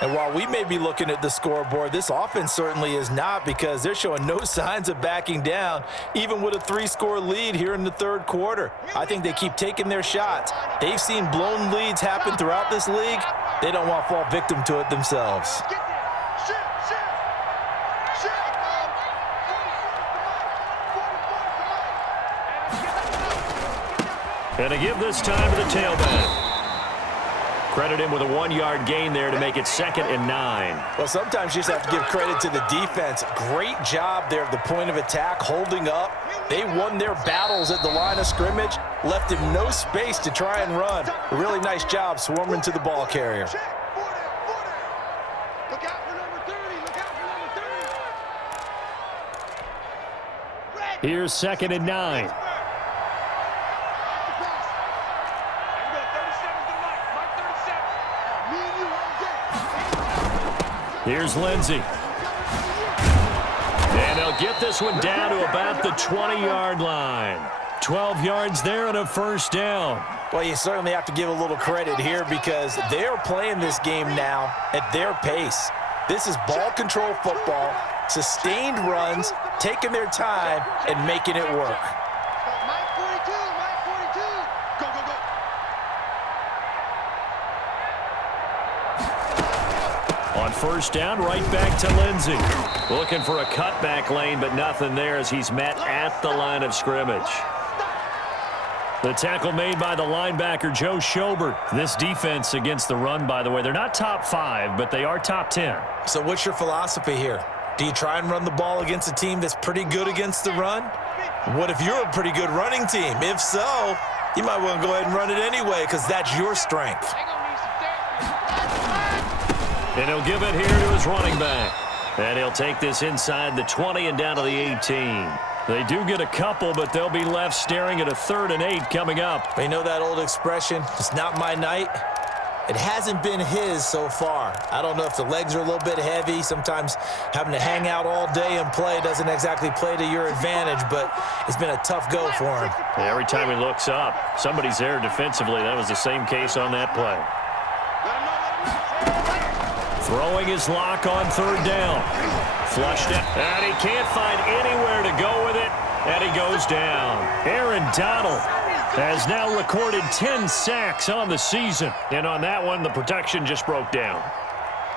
And while we may be looking at the scoreboard, this offense certainly is not, because they're showing no signs of backing down, even with a 3-score lead here in the third quarter. I think they keep taking their shots. They've seen blown leads happen throughout this league. They don't want to fall victim to it themselves. And to give this time to the tailback. Credit him with a 1-yard gain there to make it 2nd and 9. Well, sometimes you just have to give credit to the defense. Great job there at the point of attack, holding up. They won their battles at the line of scrimmage, left him no space to try and run. A really nice job swarming to the ball carrier. Here's 2nd and 9. Here's Lindsey. And they'll get this one down to about the 20-yard line. 12 yards there and a first down. Well, you certainly have to give a little credit here, because they're playing this game now at their pace. This is ball control football, sustained runs, taking their time, and making it work. On first down, right back to Lindsey. Looking for a cutback lane, but nothing there as he's met at the line of scrimmage. The tackle made by the linebacker, Joe Schobert. This defense against the run, by the way, they're not top 5, but they are top 10. So what's your philosophy here? Do you try and run the ball against a team that's pretty good against the run? What if you're a pretty good running team? If so, you might want to go ahead and run it anyway, because that's your strength. And he'll give it here to his running back. And he'll take this inside the 20 and down to the 18. They do get a couple, but they'll be left staring at a 3rd and 8 coming up. You know that old expression, it's not my night? It hasn't been his so far. I don't know if the legs are a little bit heavy. Sometimes having to hang out all day and play doesn't exactly play to your advantage, but it's been a tough go for him. Yeah, every time he looks up, somebody's there defensively. That was the same case on that play. Throwing his lock on third down. Flushed it, and he can't find anywhere to go with it, and he goes down. Aaron Donald has now recorded 10 sacks on the season. And on that one, the protection just broke down.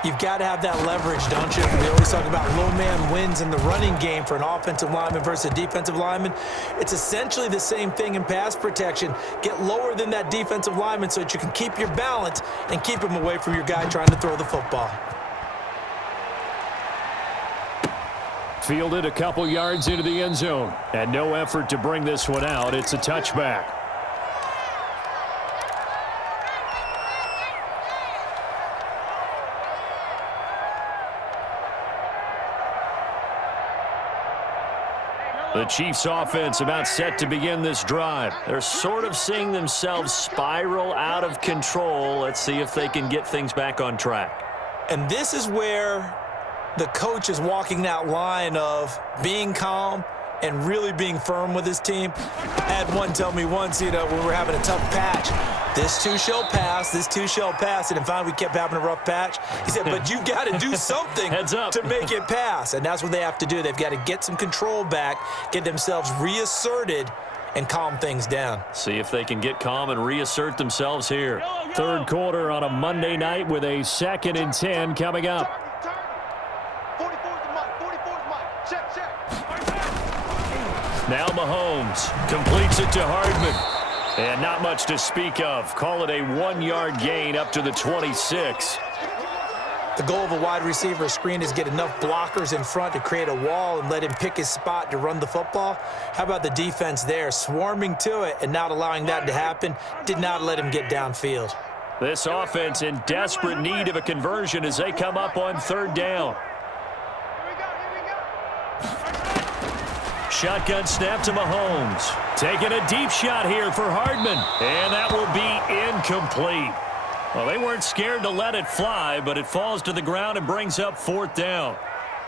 You've got to have that leverage, don't you? We always talk about low man wins in the running game for an offensive lineman versus a defensive lineman. It's essentially the same thing in pass protection. Get lower than that defensive lineman so that you can keep your balance and keep him away from your guy trying to throw the football. Fielded a couple yards into the end zone. And no effort to bring this one out. It's a touchback. The Chiefs offense about set to begin this drive. They're sort of seeing themselves spiral out of control. Let's see if they can get things back on track. And this is where the coach is walking that line of being calm and really being firm with his team. I had one tell me once, when we were having a tough patch, this too shall pass, this too shall pass. And finally we kept having a rough patch. He said, but you got to do something to make it pass. And that's what they have to do. They've got to get some control back, get themselves reasserted, and calm things down. See if they can get calm and reassert themselves here. Third quarter on a Monday night with a 2nd and 10 coming up. 44's the mark. 44's mark. Check, check. Now Mahomes completes it to Hardman. And not much to speak of. Call it a 1-yard gain up to the 26. The goal of a wide receiver screen is get enough blockers in front to create a wall and let him pick his spot to run the football. How about the defense there, swarming to it and not allowing that to happen? Did not let him get downfield. This offense in desperate need of a conversion as they come up on third down. Shotgun snap to Mahomes. Taking a deep shot here for Hardman. And that will be incomplete. Well, they weren't scared to let it fly, but it falls to the ground and brings up fourth down.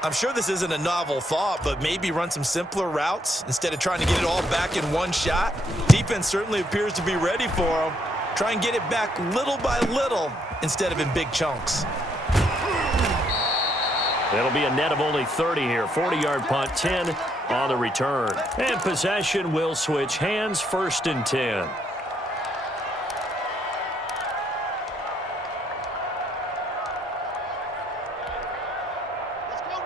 I'm sure this isn't a novel thought, but maybe run some simpler routes instead of trying to get it all back in one shot. Defense certainly appears to be ready for them. Try and get it back little by little instead of in big chunks. It'll be a net of only 30 here. 40-yard punt, 10 on the return. And possession will switch hands, 1st and 10.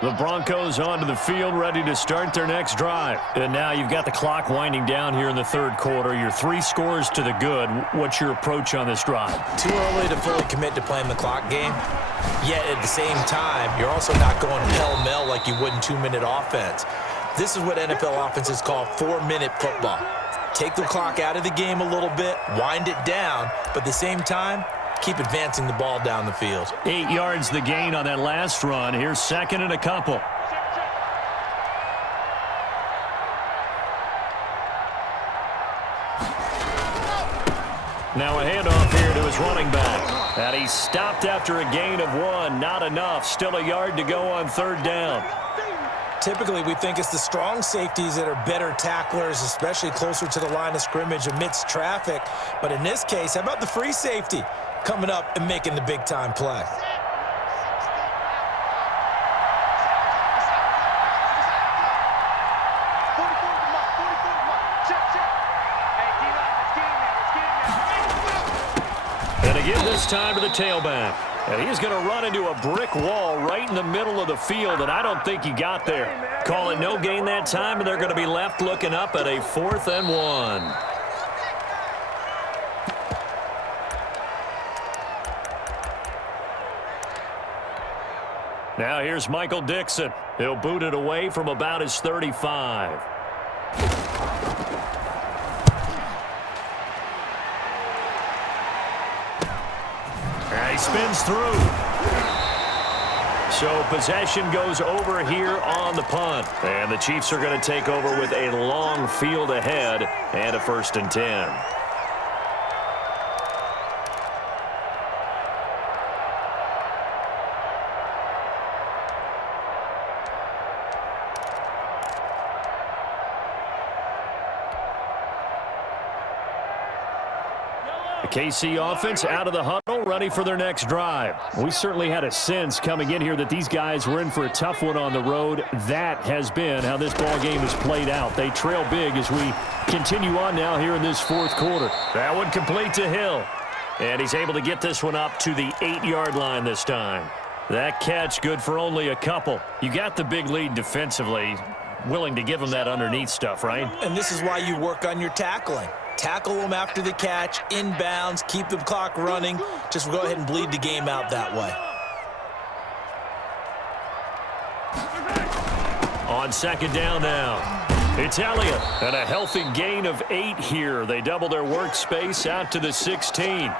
The Broncos onto the field, ready to start their next drive. And now you've got the clock winding down here in the third quarter. You're 3 scores to the good. What's your approach on this drive? Too early to fully commit to playing the clock game. Yet at the same time, you're also not going pell-mell like you would in 2-minute offense. This is what NFL offenses call 4-minute football. Take the clock out of the game a little bit, wind it down, but at the same time, keep advancing the ball down the field. 8 yards the gain on that last run. Here's 2nd and a couple. Now a handoff here to his running back. And he stopped after a gain of 1. Not enough. Still a yard to go on third down. Typically, we think it's the strong safeties that are better tacklers, especially closer to the line of scrimmage amidst traffic. But in this case, how about the free safety coming up and making the big-time play? And again this time to the tailback. And he's going to run into a brick wall right in the middle of the field, and I don't think he got there. Call it no gain that time, and they're going to be left looking up at a 4th and 1. Now here's Michael Dixon. He'll boot it away from about his 35. He spins through. So possession goes over here on the punt. And the Chiefs are going to take over with a long field ahead and a 1st and 10. The KC offense out of the huddle, ready for their next drive. We certainly had a sense coming in here that these guys were in for a tough one on the road. That has been how this ball game has played out. They trail big as we continue on now here in this fourth quarter. That one complete to Hill. And he's able to get this one up to the 8-yard line this time. That catch good for only a couple. You got the big lead defensively. Willing to give him that underneath stuff, right? And this is why you work on your tackling. Tackle them after the catch, inbounds, keep the clock running. Just go ahead and bleed the game out that way. On second down now. It's Elliott. And a healthy gain of 8 here. They double their workspace out to the 16.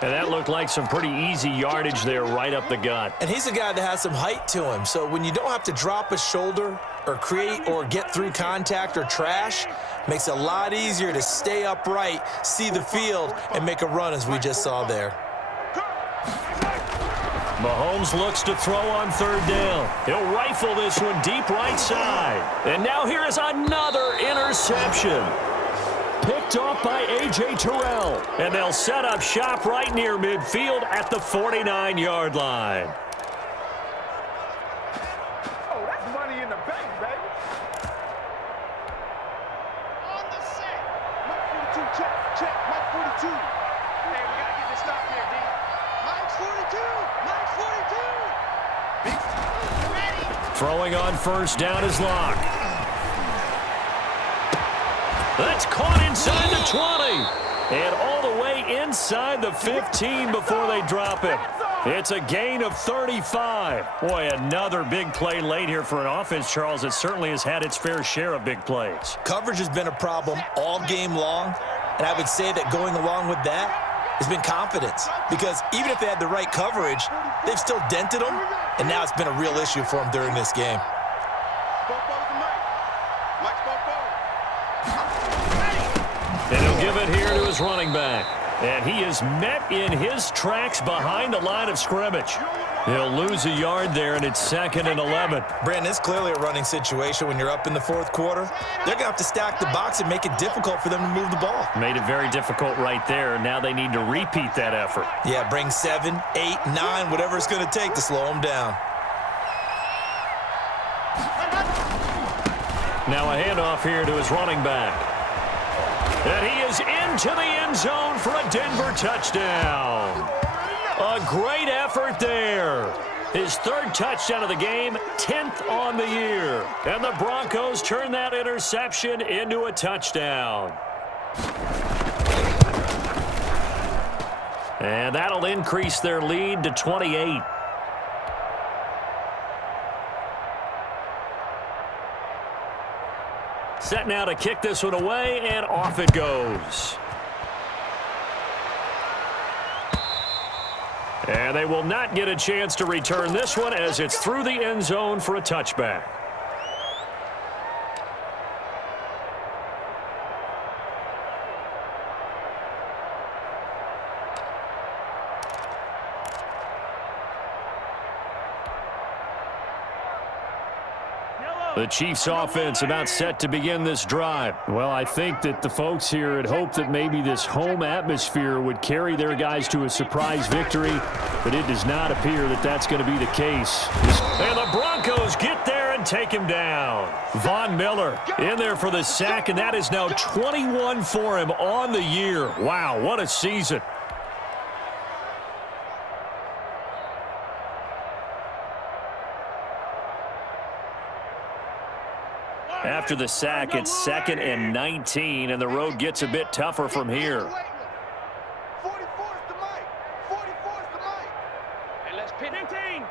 And that looked like some pretty easy yardage there right up the gut. And he's a guy that has some height to him. So when you don't have to drop a shoulder or create or get through contact or trash, makes it a lot easier to stay upright, see the field, and make a run as we just saw there. Mahomes looks to throw on third down. He'll rifle this one deep right side. And now here is another interception. Picked off by A.J. Terrell. And they'll set up shop right near midfield at the 49-yard line. Oh, that's money in the bank, baby. On the set. Mike 42, check, Mike 42. Hey, we gotta get this stop here, D. Mike's 42. Mike's 42. Ready. Throwing on first down is Locke. That's caught inside the 20. And all the way inside the 15 before they drop it. It's a gain of 35. Boy, another big play late here for an offense, Charles, that certainly has had its fair share of big plays. Coverage has been a problem all game long, and I would say that going along with that has been confidence. Because even if they had the right coverage, they've still dented them, and now it's been a real issue for them during this game. And he'll give it here to his running back. And he is met in his tracks behind the line of scrimmage. He'll lose a yard there, and it's 2nd and 11. Brandon, it's clearly a running situation when you're up in the fourth quarter. They're going to have to stack the box and make it difficult for them to move the ball. Made it very difficult right there. Now they need to repeat that effort. Yeah, bring 7, 8, 9, whatever it's going to take to slow them down. Now a handoff here to his running back. And he is into the end zone for a Denver touchdown. A great effort there. His 3rd touchdown of the game, 10th on the year. And the Broncos turn that interception into a touchdown. And that'll increase their lead to 28. Set now to kick this one away, and off it goes. And they will not get a chance to return this one as it's through the end zone for a touchback. The Chiefs offense about set to begin this drive. Well, I think that the folks here had hoped that maybe this home atmosphere would carry their guys to a surprise victory, but it does not appear that that's going to be the case. And the Broncos get there and take him down. Von Miller in there for the sack, and that is now 21 for him on the year. Wow, what a season. After the sack, it's 2nd and 19, and the road gets a bit tougher from here. 44's the Mike. 44's the Mike. And let's pin 18.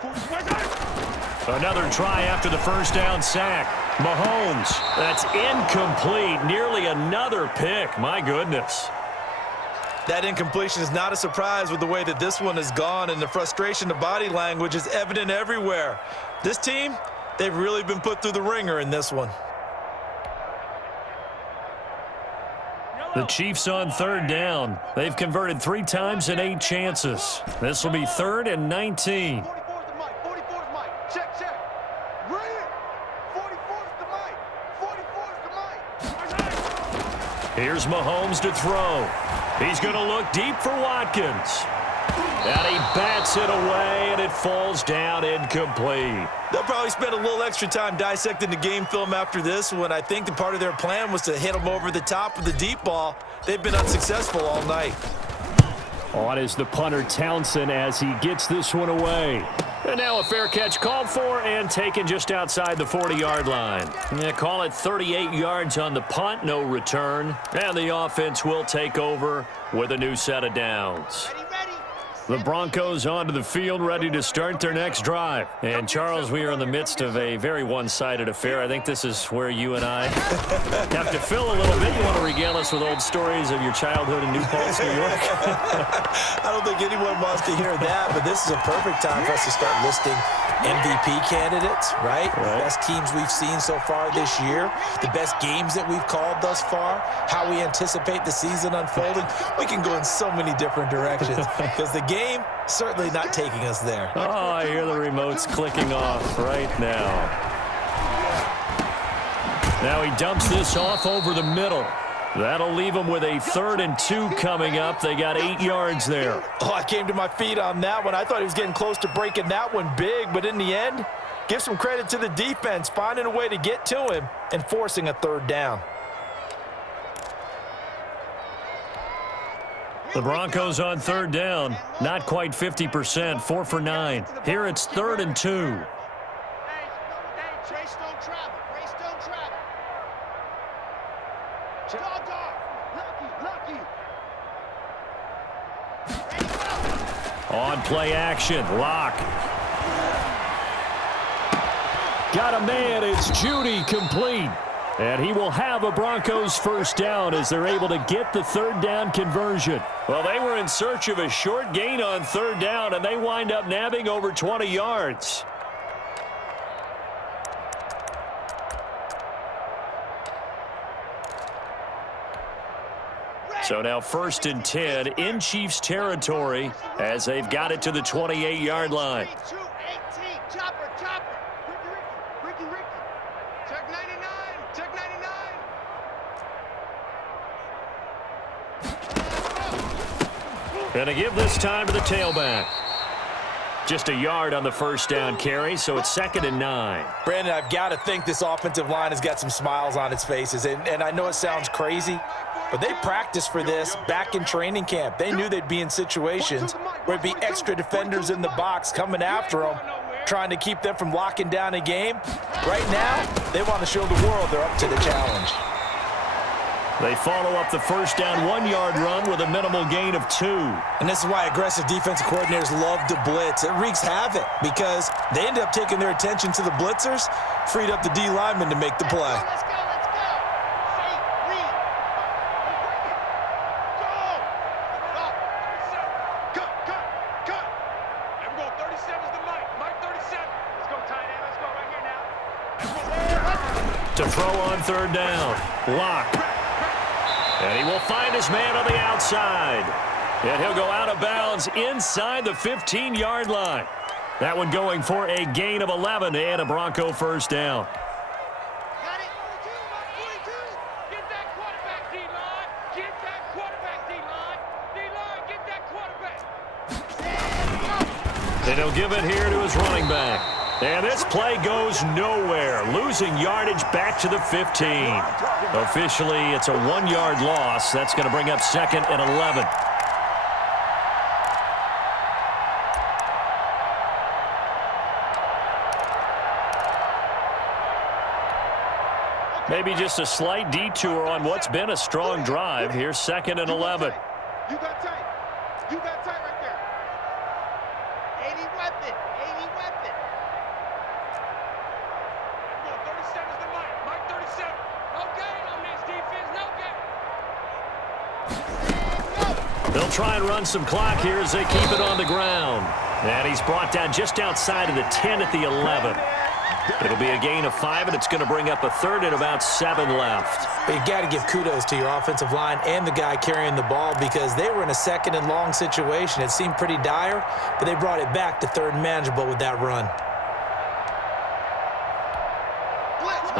Full strength. Another try after the first down sack. Mahomes, that's incomplete. Nearly another pick. My goodness. That incompletion is not a surprise with the way that this one has gone, and the frustration, the body language is evident everywhere. This team, they've really been put through the ringer in this one. The Chiefs on 3rd down. They've converted 3 times in 8 chances. This will be 3rd and 19. 44's the Mike. 44's Mike. Check, check. Right here. 44's the Mike. 44's the Mike. Here's Mahomes to throw. He's going to look deep for Watkins. And he bats it away, and it falls down incomplete. They'll probably spend a little extra time dissecting the game film after this one. I think the part of their plan was to hit him over the top with the deep ball. They've been unsuccessful all night. On is the punter Townsend as he gets this one away. And now a fair catch called for and taken just outside the 40-yard line. Yeah, call it 38 yards on the punt, no return. And the offense will take over with a new set of downs. The Broncos onto the field, ready to start their next drive. And, Charles, we are in the midst of a very one-sided affair. I think this is where you and I have to fill a little bit. You want to regale us with old stories of your childhood in New Paltz, New York? I don't think anyone wants to hear that, but this is a perfect time for us to start listing MVP candidates, right? The best teams we've seen so far this year, the best games that we've called thus far, how we anticipate the season unfolding. We can go in so many different directions because the game certainly not taking us there. Oh, I hear the remotes clicking off right now. Now he dumps this off over the middle. That'll leave them with a 3rd and 2 coming up. They got 8 yards there. Oh, I came to my feet on that one. I thought he was getting close to breaking that one big, but in the end, give some credit to the defense, finding a way to get to him and forcing a 3rd down. The Broncos on 3rd down, not quite 50%, 4 for 9. Here it's 3rd and 2. Hey, Trace don't travel. Trace don't travel. Dog. Lucky. On play action, lock. Got a man, it's Judy, complete. And he will have a Broncos 1st down as they're able to get the 3rd down conversion. Well, they were in search of a short gain on 3rd down, and they wind up nabbing over 20 yards. So now 1st and 10 in Chiefs territory as they've got it to the 28-yard line. 3-2-18. Chopper. Ricky. Check 99. Check 99. Going to give this time to the tailback. Just a yard on the 1st down carry, so it's 2nd and 9. Brandon, I've got to think this offensive line has got some smiles on its faces, and I know it sounds crazy, but they practiced for this back in training camp. They knew they'd be in situations where it'd be extra defenders in the box coming after them, trying to keep them from locking down a game. Right now, they want to show the world they're up to the challenge. They follow up the 1st down 1-yard run with a minimal gain of 2. And this is why aggressive defensive coordinators love to blitz. It wreaks havoc because they end up taking their attention to the blitzers, freed up the D lineman to make the play. Let's go. Say, read. Go. Cut. There we go. 37's the Mike. Mike 37. Let's go, tight end. Let's go right here now. To throw on 3rd down. Lock. And he will find his man on the outside. And he'll go out of bounds inside the 15-yard line. That one going for a gain of 11 and a Bronco 1st down. Got it. 42. Get that quarterback, D-line. Get that quarterback, D-line. D-line, get that quarterback. And he'll give it here to his running back. And this play goes nowhere, losing yardage back to the 15. Officially, it's a 1-yard loss. That's going to bring up 2nd and 11. Maybe just a slight detour on what's been a strong drive. Here's 2nd and 11. You got tight. Right there. 80 weapon. 80 weapon. 37's the Mike. Mike 37. No gain on this defense. No gain. They'll try and run some clock here as they keep it on the ground. And he's brought down just outside of the 10 at the 11. It'll be a gain of 5, and it's going to bring up a 3rd and about 7 left. But you got to give kudos to your offensive line and the guy carrying the ball because they were in a 2nd and long situation. It seemed pretty dire, but they brought it back to 3rd and manageable with that run.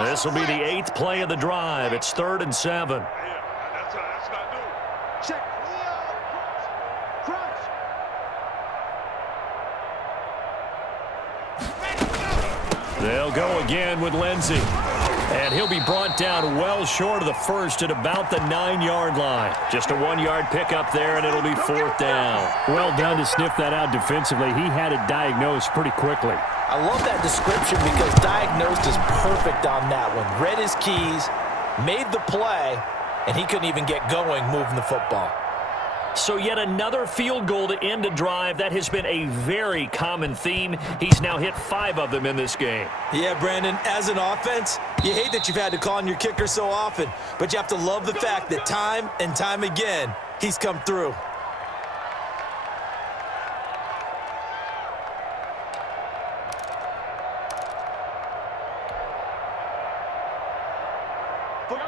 This will be the 8th play of the drive. It's 3rd and 7. That's what I do. Check. Leo. Crunch. They'll go again with Lindsey. And he'll be brought down well short of the first at about the 9-yard line. Just a 1-yard pickup there, and it'll be 4th down. Well done to sniff that out defensively. He had it diagnosed pretty quickly. I love that description because diagnosed is perfect on that one. Read his keys, made the play, and he couldn't even get going moving the football. So yet another field goal to end a drive. That has been a very common theme. He's now hit 5 of them in this game. Yeah, Brandon, as an offense, you hate that you've had to call on your kicker so often, but you have to love the fact that time and time again, he's come through.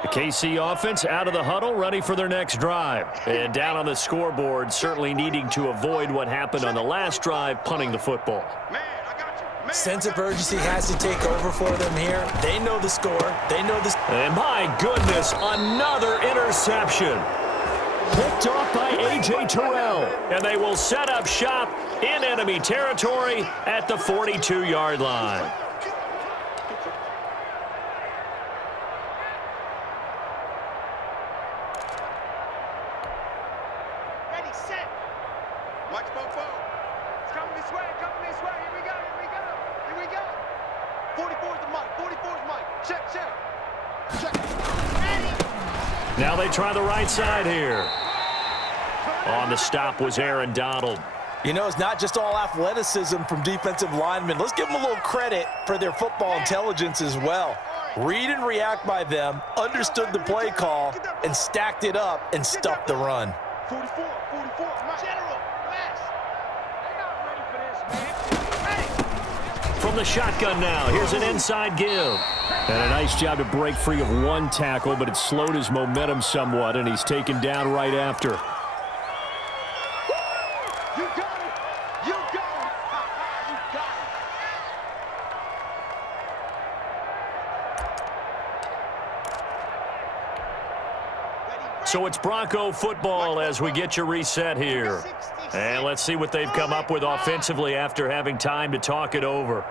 The KC offense out of the huddle, ready for their next drive. And down on the scoreboard, certainly needing to avoid what happened on the last drive, punting the football. Man, I got you. Man, Sense of urgency has to take over for them here. They know the score. They know the... And my goodness, another interception. Picked off by A.J. Terrell. And they will set up shop in enemy territory at the 42-yard line. Ready, set. Watch Fofo. It's coming this way, coming this way. Here we go, here we go, here we go. 44's the mic, 44's mic. Check, check. Check. Ready. Now they try the right side here. On the stop was Aaron Donald. You know, it's not just all athleticism from defensive linemen. Let's give them a little credit for their football intelligence as well. Read and react by them, understood the play call, and stacked it up and stuffed the run. 44, mic. General, blast. They're not ready for this, man. Ready. From the shotgun now, here's an inside give. And a nice job to break free of one tackle, but it slowed his momentum somewhat, and he's taken down right after. You got it. You got it. You got it. So it's Bronco football as we get you reset here. And let's see what they've come up with offensively after having time to talk it over.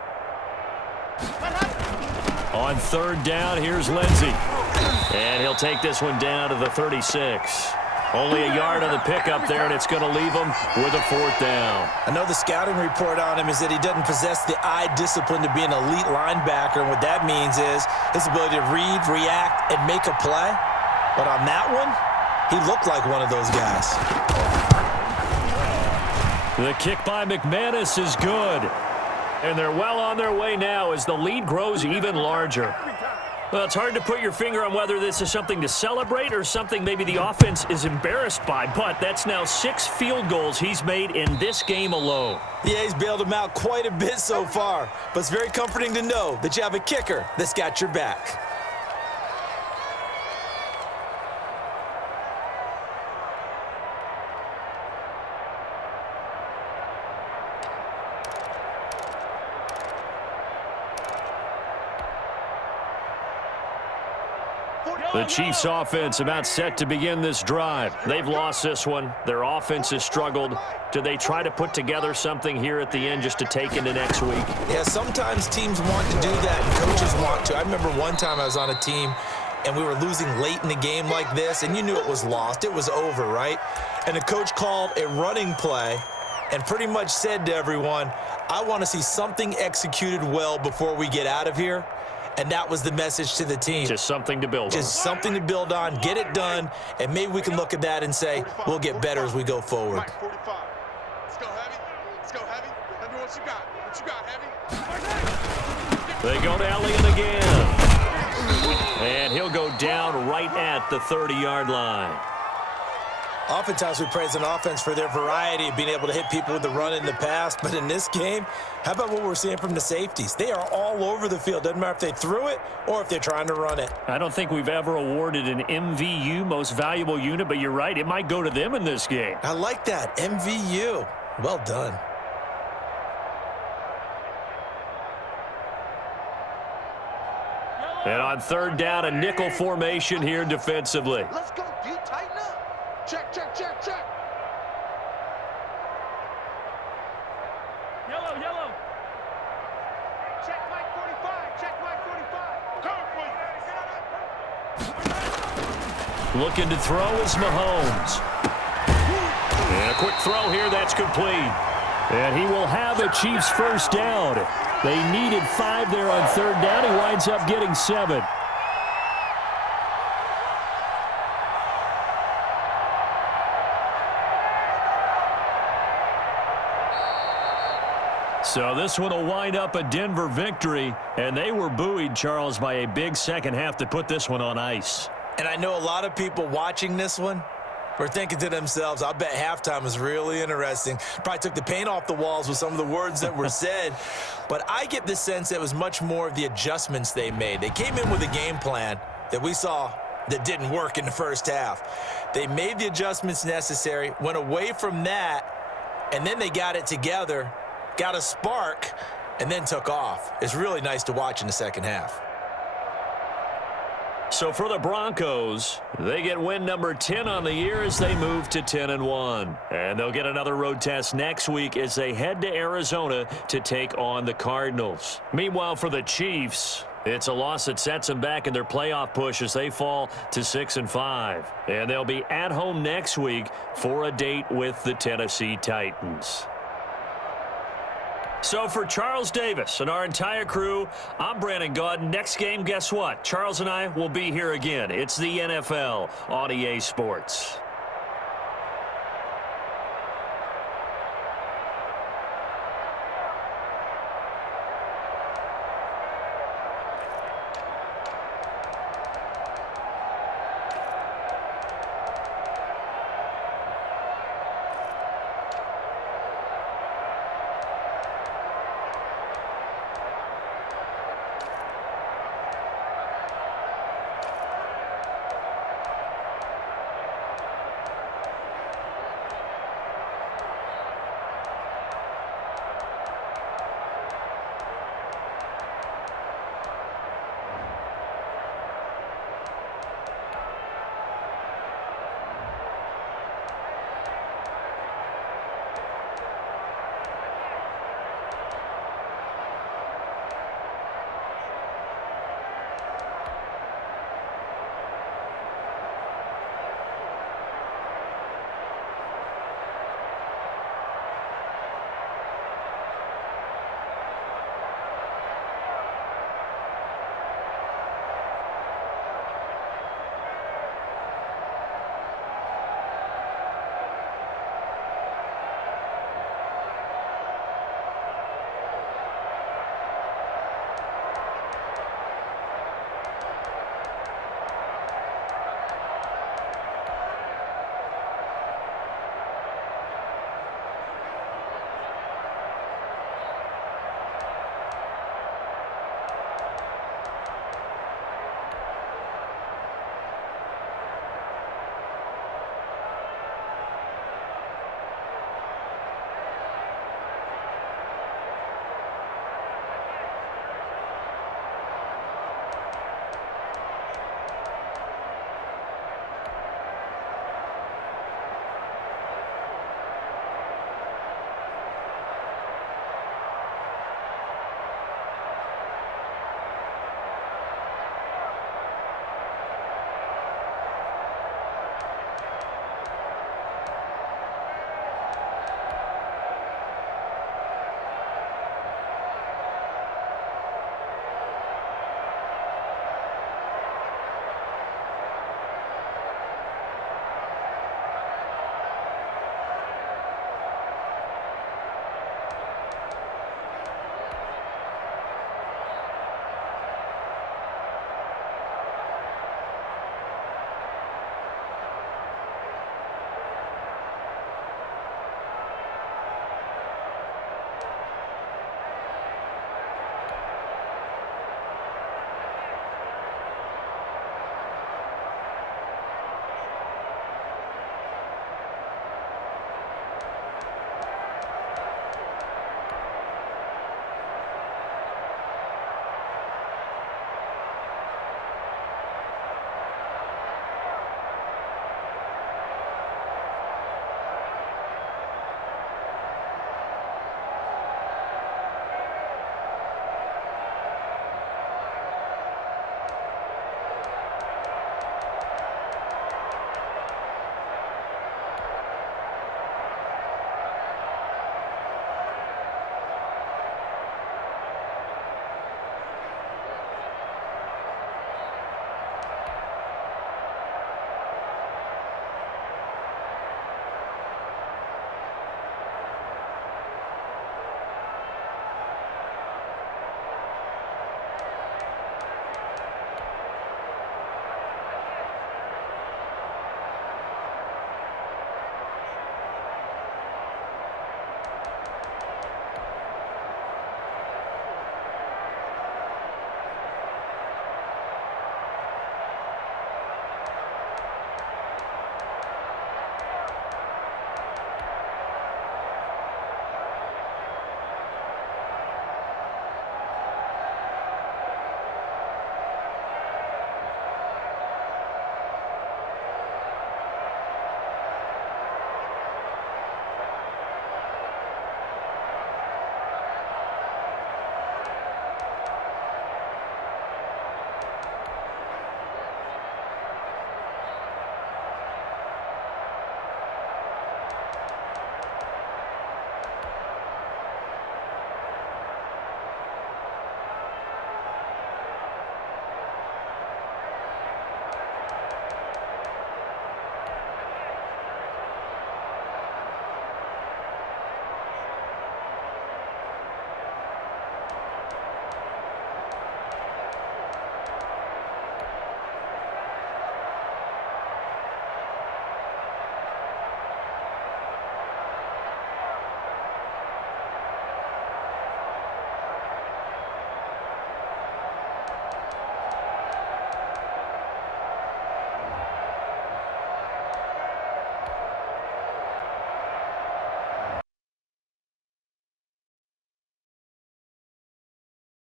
On 3rd down, here's Lindsey. And he'll take this one down to the 36. Only a yard on the pickup there, and it's going to leave him with a 4th down. I know the scouting report on him is that he doesn't possess the eye discipline to be an elite linebacker, and what that means is his ability to read, react, and make a play. But on that one, he looked like one of those guys. The kick by McManus is good. And they're well on their way now as the lead grows even larger. Well, it's hard to put your finger on whether this is something to celebrate or something maybe the offense is embarrassed by, but that's now 6 field goals he's made in this game alone. Yeah, he's bailed him out quite a bit so far, but it's very comforting to know that you have a kicker that's got your back. The Chiefs' offense about set to begin this drive. They've lost this one. Their offense has struggled. Do they try to put together something here at the end just to take into next week? Yeah, sometimes teams want to do that and coaches want to. I remember one time I was on a team and we were losing late in the game like this, and you knew it was lost. It was over, right? And the coach called a running play and pretty much said to everyone, I want to see something executed well before we get out of here. And that was the message to the team. Just something to build on. Just something to build on, get it done, and maybe we can look at that and say, we'll get better as we go forward. Mike, 45. Let's go heavy. Let's go heavy. Heavy, what you got? What you got, heavy? They go to Elliott again. And he'll go down right at the 30-yard line. Oftentimes we praise an offense for their variety of being able to hit people with the run in the past, but in this game, how about what we're seeing from the safeties? They are all over the field. Doesn't matter if they threw it or if they're trying to run it. I don't think we've ever awarded an MVU, most valuable unit, but you're right, it might go to them in this game. I like that, MVU. Well done. And on 3rd down, a nickel formation here defensively. Let's go, D tight. Check, check, check, check. Yellow, yellow. Check Mike 45. Check Mike 45. Come, please. Looking to throw is Mahomes. And a quick throw here, that's complete. And he will have a Chiefs first down. They needed 5 there on third down. He winds up getting 7. So this one will wind up a Denver victory, and they were buoyed, Charles, by a big second half to put this one on ice. And I know a lot of people watching this one were thinking to themselves, I bet halftime was really interesting. Probably took the paint off the walls with some of the words that were said. But I get the sense it was much more of the adjustments they made. They came in with a game plan that we saw that didn't work in the first half. They made the adjustments necessary, went away from that, and then they got it together, got a spark, and then took off. It's really nice to watch in the second half. So for the Broncos, they get win number 10 on the year as they move to 10-1. And they'll get another road test next week as they head to Arizona to take on the Cardinals. Meanwhile, for the Chiefs, it's a loss that sets them back in their playoff push as they fall to 6-5. And they'll be at home next week for a date with the Tennessee Titans. So for Charles Davis and our entire crew, I'm Brandon Gaudin. Next game, guess what? Charles and I will be here again. It's the NFL on EA Sports.